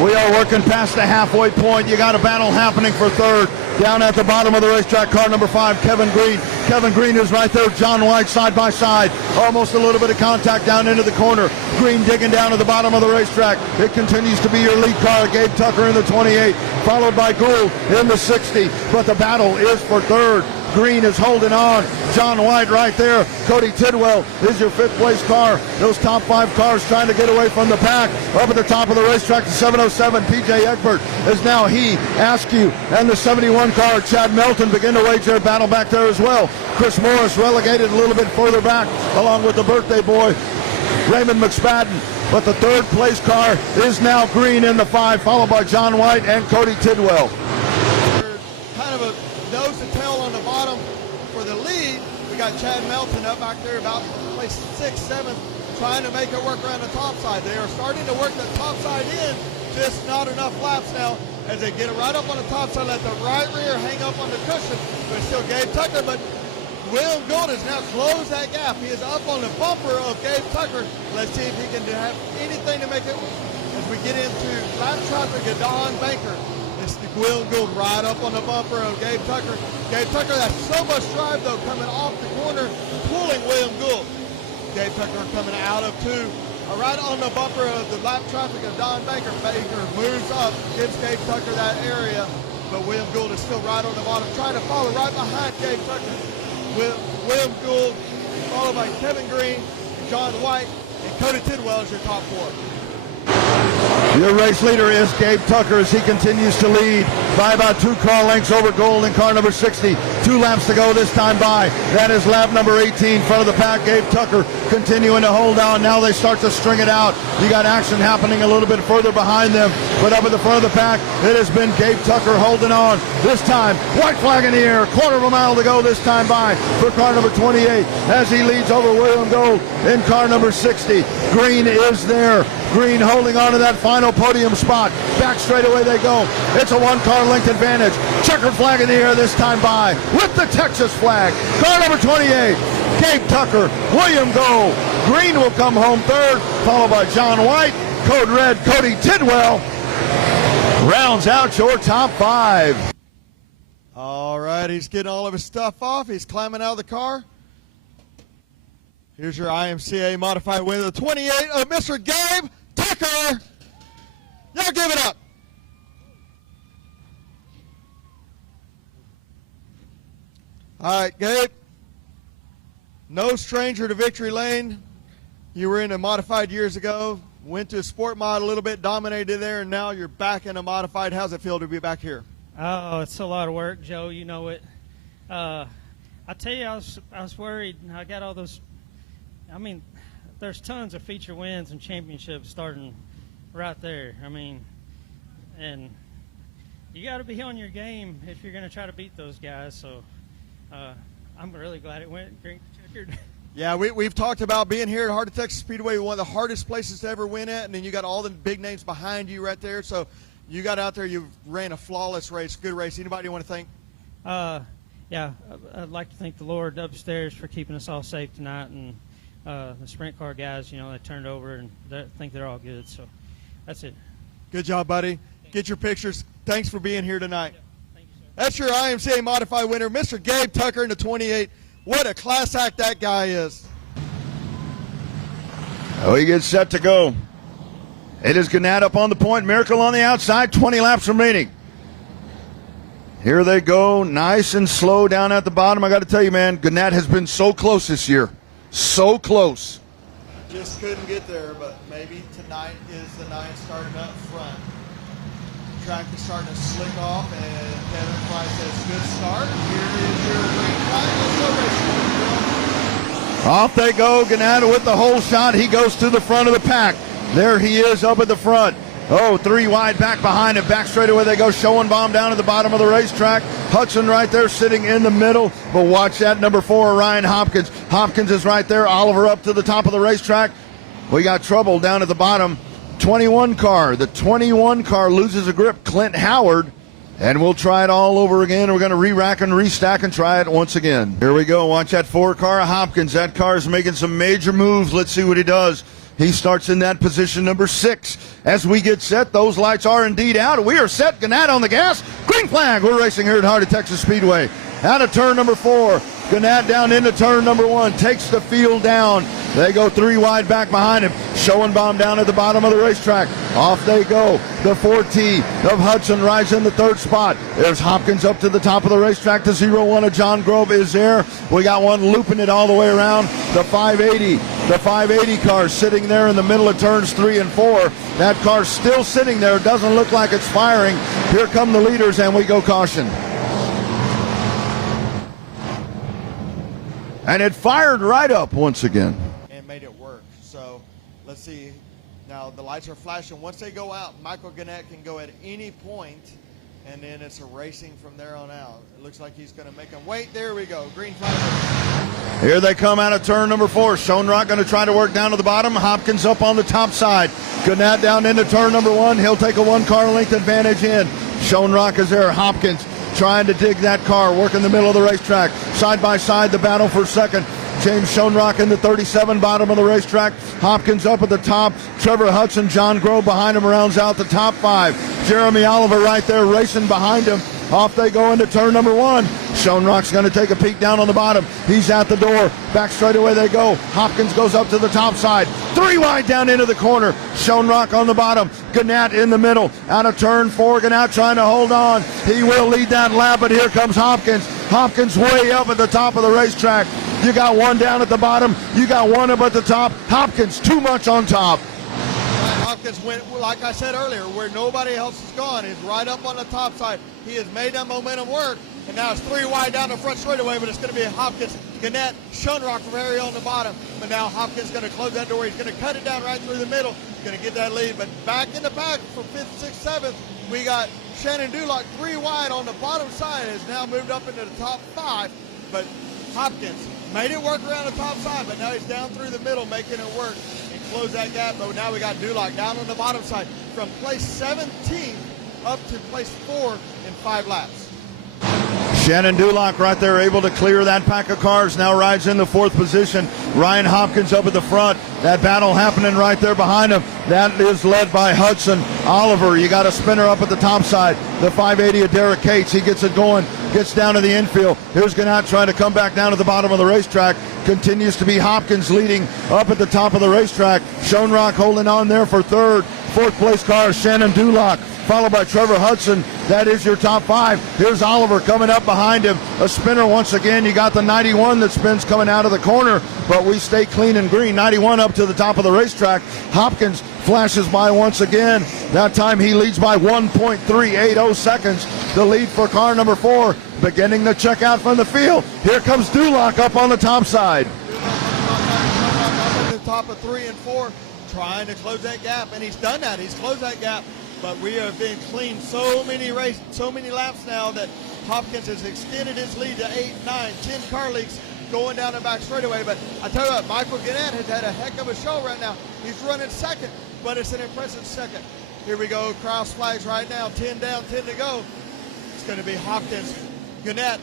We are working past the halfway point. You got a battle happening for third. Down at the bottom of the racetrack, car number 5, Kevin Green. Kevin Green is right there. John White side by side. Almost a little bit of contact down into the corner. Green digging down at the bottom of the racetrack. It continues to be your lead car, Gabe Tucker in the 28, followed by Gould in the 60. But the battle is for third. Green is holding on. John White right there. Cody Tidwell is your 5th place car. Those top 5 cars trying to get away from the pack. Up at the top of the racetrack, the 707, PJ Egbert is now he, Askew, and the 71 car, Chad Melton, begin to wage their battle back there as well. Chris Morris relegated a little bit further back, along with the birthday boy, Raymond McSpadden. But the 3rd place car is now Green in the 5, followed by John White and Cody Tidwell. Kind of a nose to tail on the bottom for the lead. We got Chad Melton up back there about place 6th, 7th, trying to make it work around the top side. They are starting to work the top side in, just not enough laps now as they get it right up on the top side, let the right rear hang up on the cushion, but still Gabe Tucker. But William Gould has now closed that gap. He is up on the bumper of Gabe Tucker. Let's see if he can have anything to make it as we get into lap traffic of Don Banker. It's the William Gould right up on the bumper of Gabe Tucker. Gabe Tucker, that's so much drive though, coming off the corner, pulling William Gould. Gabe Tucker coming out of 2. Right on the bumper of the lap traffic of Don Baker. Baker moves up, gives Gabe Tucker that area, but William Gould is still right on the bottom, trying to follow right behind Gabe Tucker. William Gould, followed by Kevin Green, John White, and Cody Tidwell is your top 4. Your race leader is Gabe Tucker as he continues to lead by about 2 car lengths over Gold in car number 60. 2 laps to go this time by. That is lap number 18, front of the pack. Gabe Tucker continuing to hold on. Now they start to string it out. You got action happening a little bit further behind them, but up at the front of the pack, it has been Gabe Tucker holding on. This time, white flag in the air. Quarter of a mile to go this time by for car number 28 as he leads over William Gould in car number 60. Green is there. Green holding on to that final podium spot. Back straight away they go. It's a 1 car length advantage. Checkered flag in the air this time by with the Texas flag. Car number 28, Gabe Tucker, William Gould. Green will come home 3rd, followed by John White. Code red, Cody Tidwell rounds out your top 5. All right, he's getting all of his stuff off. He's climbing out of the car. Here's your IMCA modified winner, the 28 of Mr. Gabe Tucker. Y'all give it up. All right, Gabe, no stranger to victory lane. You were in a modified years ago, went to a sport mod a little bit, dominated there, and now you're back in a modified. How's it feel to be back here? Oh, it's a lot of work, Joe. You know it. I tell you, I was worried. I got all those. I mean, there's tons of feature wins and championships starting right there. I mean, and you got to be on your game if you're going to try to beat those guys. So I'm really glad it went green checkered. Yeah, we've talked about being here at Heart of Texas Speedway, one of the hardest places to ever win at, and then you got all the big names behind you right there. So you got out there, you ran a flawless race, good race. Anybody you want to thank? Yeah, I'd like to thank the Lord upstairs for keeping us all safe tonight, and the sprint car guys, you know, they turned over, and I think they're all good. So that's it. Good job, buddy. Get your pictures. Thanks for being here tonight. Yeah, thank you, sir. That's your IMCA modified winner, Mr. Gabe Tucker in the 28. What a class act that guy is. Oh, he gets set to go. It is Gannett up on the point. Miracle on the outside. 20 laps remaining. Here they go. Nice and slow down at the bottom. I got to tell you, man, Gannett has been so close this year. So close. Just couldn't get there, but maybe tonight is the night starting up front. Track is starting to slick off, and Kevin Fry says, good start. Here is your green flag. Let's go racing. Off they go. Gannett with the whole shot. He goes to the front of the pack. There he is up at the front. Oh, 3 wide back behind him. Back straight away they go. Schoenbaum down at the bottom of the racetrack. Hudson right there sitting in the middle. But watch that, number 4, Ryan Hopkins. Hopkins is right there. Oliver up to the top of the racetrack. We got trouble down at the bottom. 21 car. The 21 car loses a grip. Clint Howard And we'll try it all over again. We're going to re-rack and restack and try it once again. Here we go. Watch that 4-car of Hopkins. That car is making some major moves. Let's see what he does. He starts in that position number 6. As we get set, those lights are indeed out. We are set. Gannett on the gas. Green flag. We're racing here at Heart of Texas Speedway. Out of turn number 4. Gannett down into turn number 1. Takes the field down. They go 3 wide back behind him. Schoenbaum down at the bottom of the racetrack. Off they go. The 4T of Hudson rides in the 3rd spot. There's Hopkins up to the top of the racetrack. The 0-1 of John Grove is there. We got one looping it all the way around. The 580. The 580 car sitting there in the middle of turns 3 and 4. That car's still sitting there. Doesn't look like it's firing. Here come the leaders, and we go caution. And it fired right up once again. And made it work. So let's see. Now the lights are flashing. Once they go out, Michael Gannett can go at any point, and then it's a racing from there on out. It looks like he's going to make him wait. There we go. Green flag. Here they come out of turn number 4. Schoenrock going to try to work down to the bottom. Hopkins up on the top side. Gannett down into turn number 1. He'll take a 1-car length advantage in. Schoenrock is there. Hopkins trying to dig that car, work in the middle of the racetrack. Side by side, the battle for second. James Schoenrock in the 37, bottom of the racetrack. Hopkins up at the top. Trevor Hudson, John Grove behind him rounds out the top 5. Jeremy Oliver right there racing behind him. Off they go into turn number 1. Schoenrock's going to take a peek down on the bottom. He's at the door. Back straightaway they go. Hopkins goes up to the top side. 3 wide down into the corner. Schoenrock on the bottom. Gannett in the middle. Out of turn 4. Gannett trying to hold on. He will lead that lap, but here comes Hopkins. Hopkins way up at the top of the racetrack. You got one down at the bottom. You got one up at the top. Hopkins too much on top. Hopkins went, like I said earlier, where nobody else is gone. He's right up on the top side. He has made that momentum work, and now it's 3 wide down the front straightaway, but it's going to be Hopkins, Gannett, Schoenrock from area on the bottom. But now Hopkins is going to close that door. He's going to cut it down right through the middle. He's going to get that lead. But back in the back for 5th, 6th, 7th, we got Shannon Dulock 3 wide on the bottom side. Has now moved up into the top 5. But Hopkins made it work around the top side, but now he's down through the middle making it work and close that gap. But now we got Dulock down on the bottom side from place 17 up to place 4 in 5 laps. Shannon Dulock right there able to clear that pack of cars. Now rides in the 4th position. Ryan Hopkins up at the front. That battle happening right there behind him. That is led by Hudson Oliver. You got a spinner up at the top side. The 580 of Derek Cates. He gets it going. Gets down to the infield. Here's Gannett trying to come back down to the bottom of the racetrack. Continues to be Hopkins leading up at the top of the racetrack. Schoenrock holding on there for 3rd. 4th place car, Shannon Dulock, followed by Trevor Hudson. That is your top 5. Here's Oliver coming up behind him. A spinner once again. You got the 91 that spins coming out of the corner, but we stay clean and green. 91 up to the top of the racetrack. Hopkins flashes by once again. That time he leads by 1.380 seconds. The lead for car number 4, beginning to check out from the field. Here comes Dulock up on the top side. Up at the top of 3 and 4, trying to close that gap, and he's done that. He's closed that gap. But we have been clean so many laps now that Hopkins has extended his lead to 8, 9, 10 car lengths going down the back straightaway. But I tell you what, Michael Gannett has had a heck of a show right now. He's running 2nd, but it's an impressive 2nd. Here we go, cross flags right now, 10 down, 10 to go. It's going to be Hopkins, Gannett,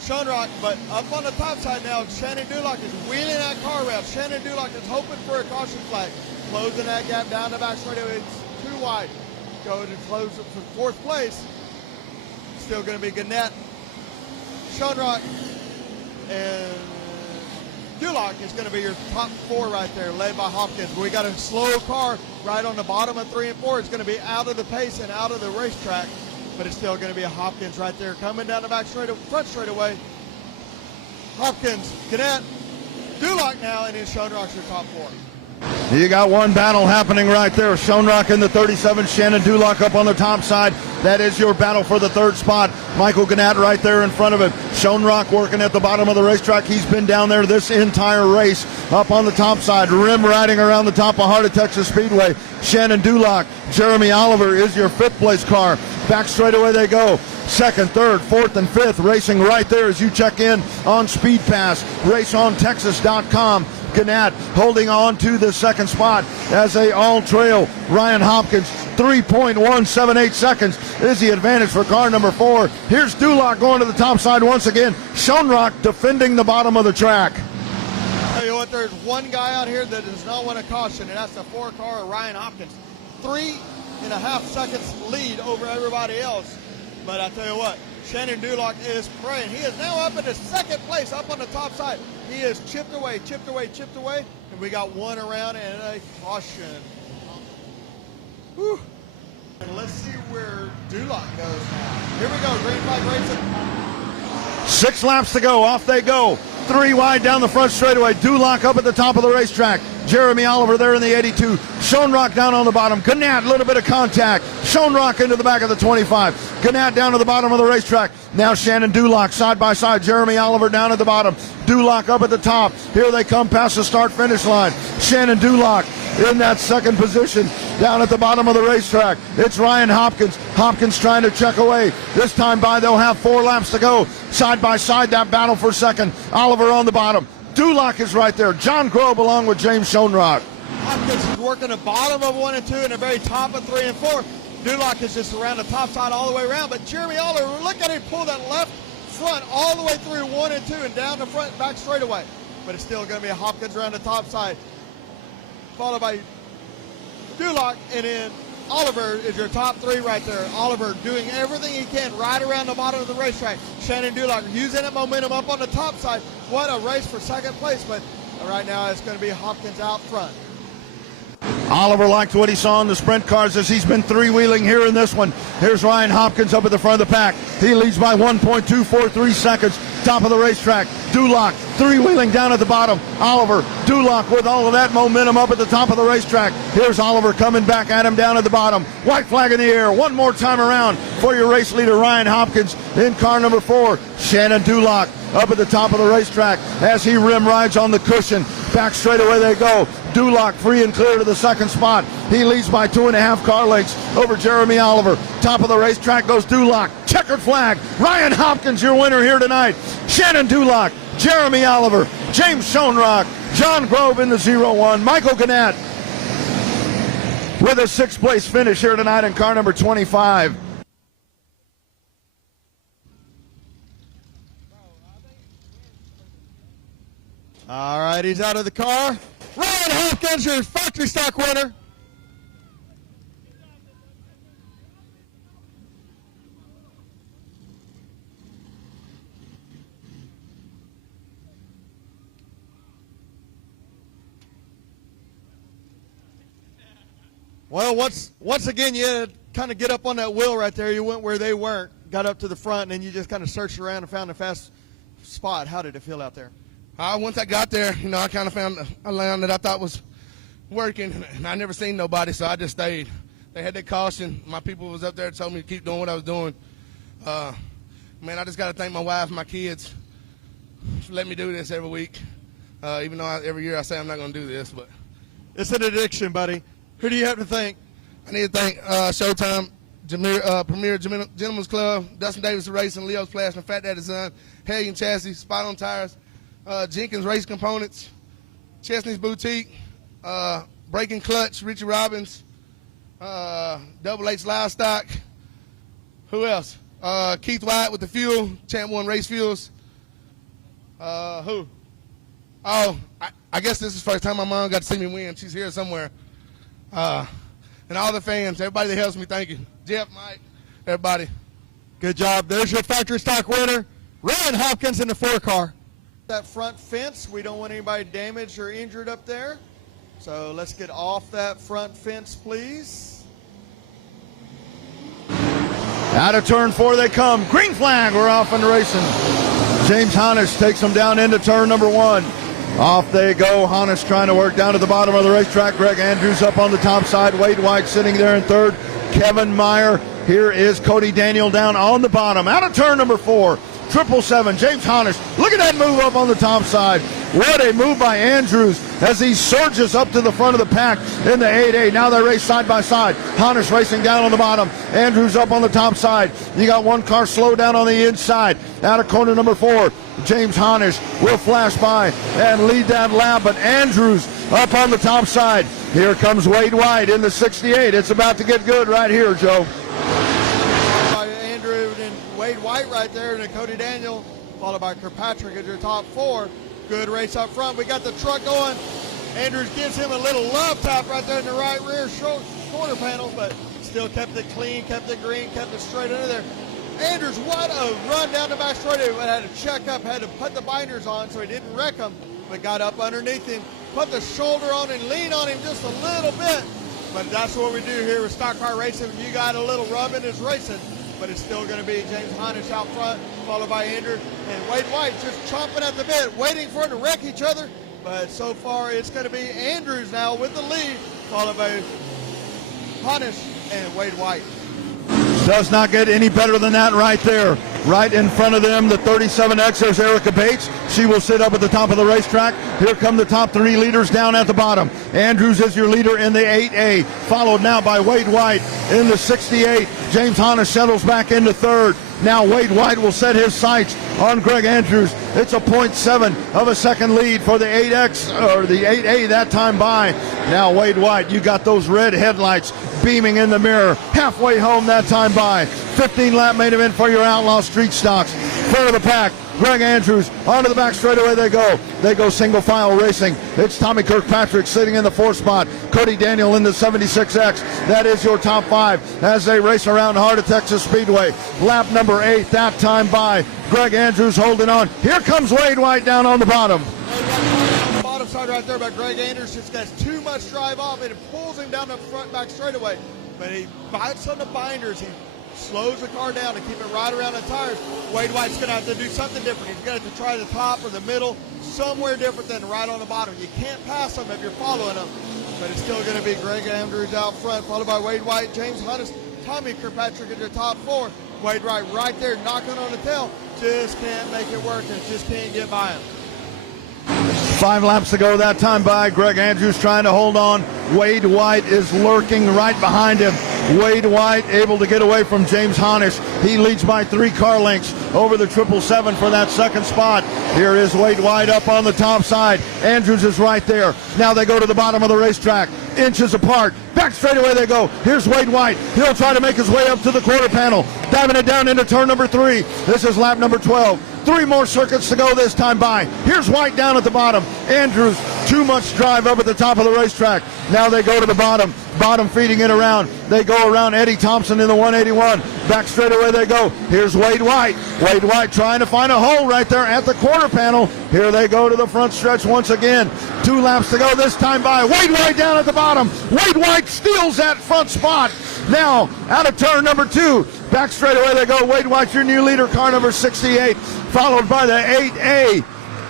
Schoenrock, but up on the top side now, Shannon Dulock is wheeling that car around. Shannon Dulock is hoping for a caution flag, closing that gap down the back straightaway. It's too wide. Go to close it for 4th place. Still going to be Gannett, Schoenrock, and Dulock is going to be your top 4 right there, led by Hopkins. We got a slow car right on the bottom of 3 and 4. It's going to be out of the pace and out of the racetrack, but it's still going to be a Hopkins right there coming down the back front straightaway. Hopkins, Gannett, Dulock now, and then Schoenrock's your top 4. You got one battle happening right there. Schoenrock in the 37, Shannon Dulock up on the top side. That is your battle for the 3rd spot. Michael Gannett right there in front of him. Schoenrock working at the bottom of the racetrack. He's been down there this entire race. Up on the top side, rim riding around the top of Heart of Texas Speedway. Shannon Dulock, Jeremy Oliver is your 5th place car. Back straightaway they go. Second, third, fourth, and fifth racing right there as you check in on Speed Pass. RaceOnTexas.com. Gannett holding on to the second spot as they all trail Ryan Hopkins. 3.178 seconds is the advantage for car number 4. Here's Duloc going to the top side once again. Schoenrock defending the bottom of the track. Tell you what, there's one guy out here that does not want to caution, and that's the 4-car of Ryan Hopkins. 3.5 seconds lead over everybody else. But I tell you what, Shannon Duloc is praying. He is now up in the second place, up on the top side. He is chipped away, and we got one around and a caution. Whew. And let's see where Duloc goes now. Here we go, green flag racing. 6 laps to go, off they go. 3 wide down the front straightaway. Duloc up at the top of the racetrack. Jeremy Oliver there in the 82. Schoenrock down on the bottom. Gannett, a little bit of contact. Schoenrock into the back of the 25. Gannett down to the bottom of the racetrack. Now Shannon Duloc side by side. Jeremy Oliver down at the bottom. Duloc up at the top. Here they come past the start-finish line. Shannon Duloc in that second position down at the bottom of the racetrack. It's Ryan Hopkins. Hopkins trying to check away. This time by, they'll have 4 laps to go. Side by side, that battle for second. Oliver on the bottom. Duloc is right there. John Grobe along with James Schoenrock. Hopkins is working the bottom of 1 and 2 and the very top of 3 and 4. Duloc is just around the top side all the way around. But Jeremy Oliver, look at him pull that left front all the way through 1 and 2 and down the front back straightaway. But it's still going to be Hopkins around the top side, followed by Duloc, and then Oliver is your top 3 right there. Oliver doing everything he can right around the bottom of the racetrack. Shannon Duloc using that momentum up on the top side. What a race for second place, but right now it's going to be Hopkins out front. Oliver liked what he saw in the sprint cars as he's been 3-wheeling here in this one. Here's Ryan Hopkins up at the front of the pack. He leads by 1.243 seconds. Top of the racetrack. Duloc 3-wheeling down at the bottom. Oliver, Duloc with all of that momentum up at the top of the racetrack. Here's Oliver coming back at him down at the bottom. White flag in the air. One more time around for your race leader, Ryan Hopkins, in car number 4. Shannon Duloc up at the top of the racetrack as he rim rides on the cushion. Back straightaway they go. Duloc free and clear to the second spot. He leads by 2.5 car lengths over Jeremy Oliver. Top of the racetrack goes Duloc. Checkered flag. Ryan Hopkins, your winner here tonight. Shannon Duloc, Jeremy Oliver, James Schoenrock, John Grove in the 0-1. Michael Gannett with a 6th place finish here tonight in car number 25. All right, he's out of the car. Ryan Hopkins, your factory stock winner. Well, once again, you kind of get up on that wheel right there. You went where they weren't, got up to the front, and then you just kind of searched around and found a fast spot. How did it feel out there? Once I got there, I kind of found a lane that I thought was working, and I never seen nobody, so I just stayed. They had their caution. My people was up there and told me to keep doing what I was doing. Man, I just got to thank my wife and my kids for letting me do this every week, even though every year I say I'm not going to do this. But It's an addiction, buddy. Who do you have to thank? I need to thank Showtime, Premier Gentlemen's Club, Dustin Davis Racing, Leo's Plastic, and Fat Daddy's Son, Hellion Chassis, Spot on Tires, Jenkins Race Components, Chesney's Boutique, Breaking Clutch, Richie Robbins, Double H Livestock. Who else? Keith White with the fuel, Champ 1 Race Fuels. Who? Oh, I guess this is the first time my mom got to see me win. She's here somewhere. And all the fans, everybody that helps me, thank you. Jeff, Mike, everybody. Good job. There's your factory stock winner, Ryan Hopkins in the 4-car. That front fence, we don't want anybody damaged or injured up there. So let's get off that front fence, please. Out of turn 4 they come. Green flag, we're off and racing. James Hannes takes them down into turn number 1. Off they go. Hannes trying to work down to the bottom of the racetrack. Greg Andrews up on the top side. Wade White sitting there in 3rd. Kevin Meyer. Here is Cody Daniel down on the bottom. Out of turn number 4. 777. James Hannes. Look at that move up on the top side. What a move by Andrews as he surges up to the front of the pack in the 8A. Now they race side by side. Honish racing down on the bottom. Andrews up on the top side. You got one car slow down on the inside. Out of corner number 4, James Honish will flash by and lead that lap, but Andrews up on the top side. Here comes Wade White in the 68. It's about to get good right here, Joe. Andrew and Wade White right there, and then Cody Daniel, followed by Kirkpatrick as your top 4. Good race up front. We got the truck going. Andrews gives him a little love tap right there in the right rear quarter panel, but still kept it clean, kept it green, kept it straight under there. Andrews, what a run down the back straightaway. Had to check up, had to put the binders on so he didn't wreck him, but got up underneath him, put the shoulder on and lean on him just a little bit. But that's what we do here with stock car racing. You got a little rubbing is racing, but it's still going to be James Honish out front, followed by Andrew and Wade White just chomping at the bit, waiting for it to wreck each other. But so far, it's going to be Andrews now with the lead, followed by Honish and Wade White. Does not get any better than that right there. Right in front of them, the 37X, there's Erica Bates. She will sit up at the top of the racetrack. Here come the top 3 leaders down at the bottom. Andrews is your leader in the 8A, followed now by Wade White in the 68. James Honish settles back into 3rd. Now Wade White will set his sights on Greg Andrews. It's a 0.7 of a second lead for the 8X, or the 8A that time by. Now Wade White, you got those red headlights beaming in the mirror. Halfway home that time by. 15-lap main event for your Outlaw Street Stocks. Front of the pack, Greg Andrews onto the back straightaway they go. They go single file racing. It's Tommy Kirkpatrick sitting in the 4th spot. Cody Daniel in the 76X. That is your top 5 as they race around Heart of Texas Speedway. Lap number 8 that time by. Greg Andrews holding on. Here comes Wade White down on the bottom. Bottom side right there by Greg Andrews just gets too much drive off and it pulls him down the front back straightaway. But he bites on the binders. He slows the car down to keep it right around the tires. Wade White's going to have to do something different. He's going to have to try the top or the middle, somewhere different than right on the bottom. You can't pass him if you're following him. But it's still going to be Greg Andrews out front, followed by Wade White, James Hunnis, Tommy Kirkpatrick in your top 4. Wade White right there knocking on the tail. Just can't make it work and just can't get by him. 5 laps to go that time by. Greg Andrews trying to hold on. Wade White is lurking right behind him. Wade White able to get away from James Honish. He leads by 3 car lengths over the 777 for that 2nd spot. Here is Wade White up on the top side. Andrews is right there. Now they go to the bottom of the racetrack. Inches apart. Back straightaway they go. Here's Wade White. He'll try to make his way up to the quarter panel. Diving it down into turn number 3. This is lap number 12. 3 more circuits to go this time by. Here's White down at the bottom. Andrews, too much drive up at the top of the racetrack. Now they go to the bottom. Bottom feeding it around. They go around Eddie Thompson in the 181. Back straightaway they go. Here's Wade White. Wade White trying to find a hole right there at the quarter panel. Here they go to the front stretch once again. 2 laps to go this time by. Wade White down at the bottom. Wade White steals that front spot. Now out of turn number 2. Back straightaway they go. Wade White, your new leader, car number 68, followed by the 8A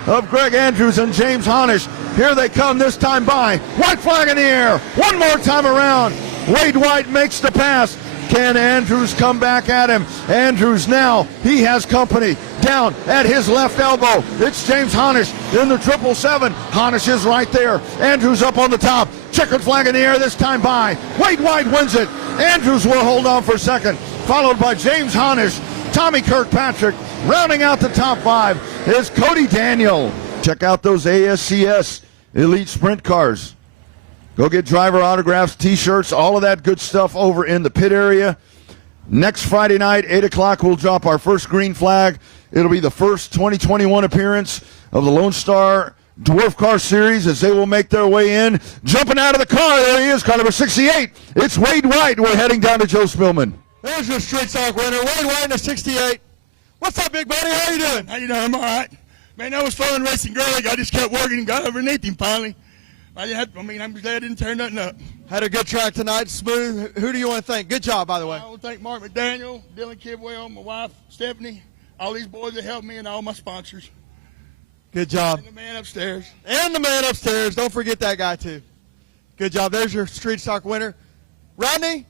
of Greg Andrews and James Honish. Here they come this time by. White flag in the air. One more time around. Wade White makes the pass. Can Andrews come back at him? Andrews now, he has company down at his left elbow. It's James Honish in the 777. Honish is right there. Andrews up on the top. Checkered flag in the air this time by. Wade White wins it. Andrews will hold on for 2nd, followed by James Honish. Tommy Kirkpatrick. Rounding out the top 5 is Cody Daniel. Check out those ASCS Elite Sprint cars. Go get driver autographs, T-shirts, all of that good stuff over in the pit area. Next Friday night, 8 o'clock, we'll drop our first green flag. It'll be the first 2021 appearance of the Lone Star Dwarf Car Series as they will make their way in. Jumping out of the car, there he is, car number 68. It's Wade White. We're heading down to Joe Spillman. There's your street stock winner, Wade White in the 68. What's up, big buddy? How you doing? How you doing? I'm all right. Man, that was fun racing Greg. I just kept working and got underneath him finally. I'm glad I didn't tear nothing up. Had a good track tonight, smooth. Who do you want to thank? Good job, by the way. I want to thank Mark McDaniel, Dylan Kidwell, my wife, Stephanie, all these boys that helped me, and all my sponsors. Good job. And the man upstairs. And the man upstairs. Don't forget that guy, too. Good job. There's your street stock winner. Rodney,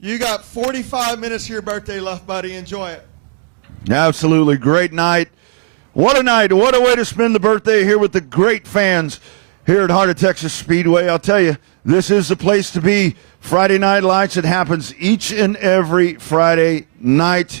you got 45 minutes of your birthday left, buddy. Enjoy it. Absolutely. Great night. What a night. What a way to spend the birthday here with the great fans here at Heart of Texas Speedway. I'll tell you, this is the place to be. Friday Night Lights. It happens each and every Friday night.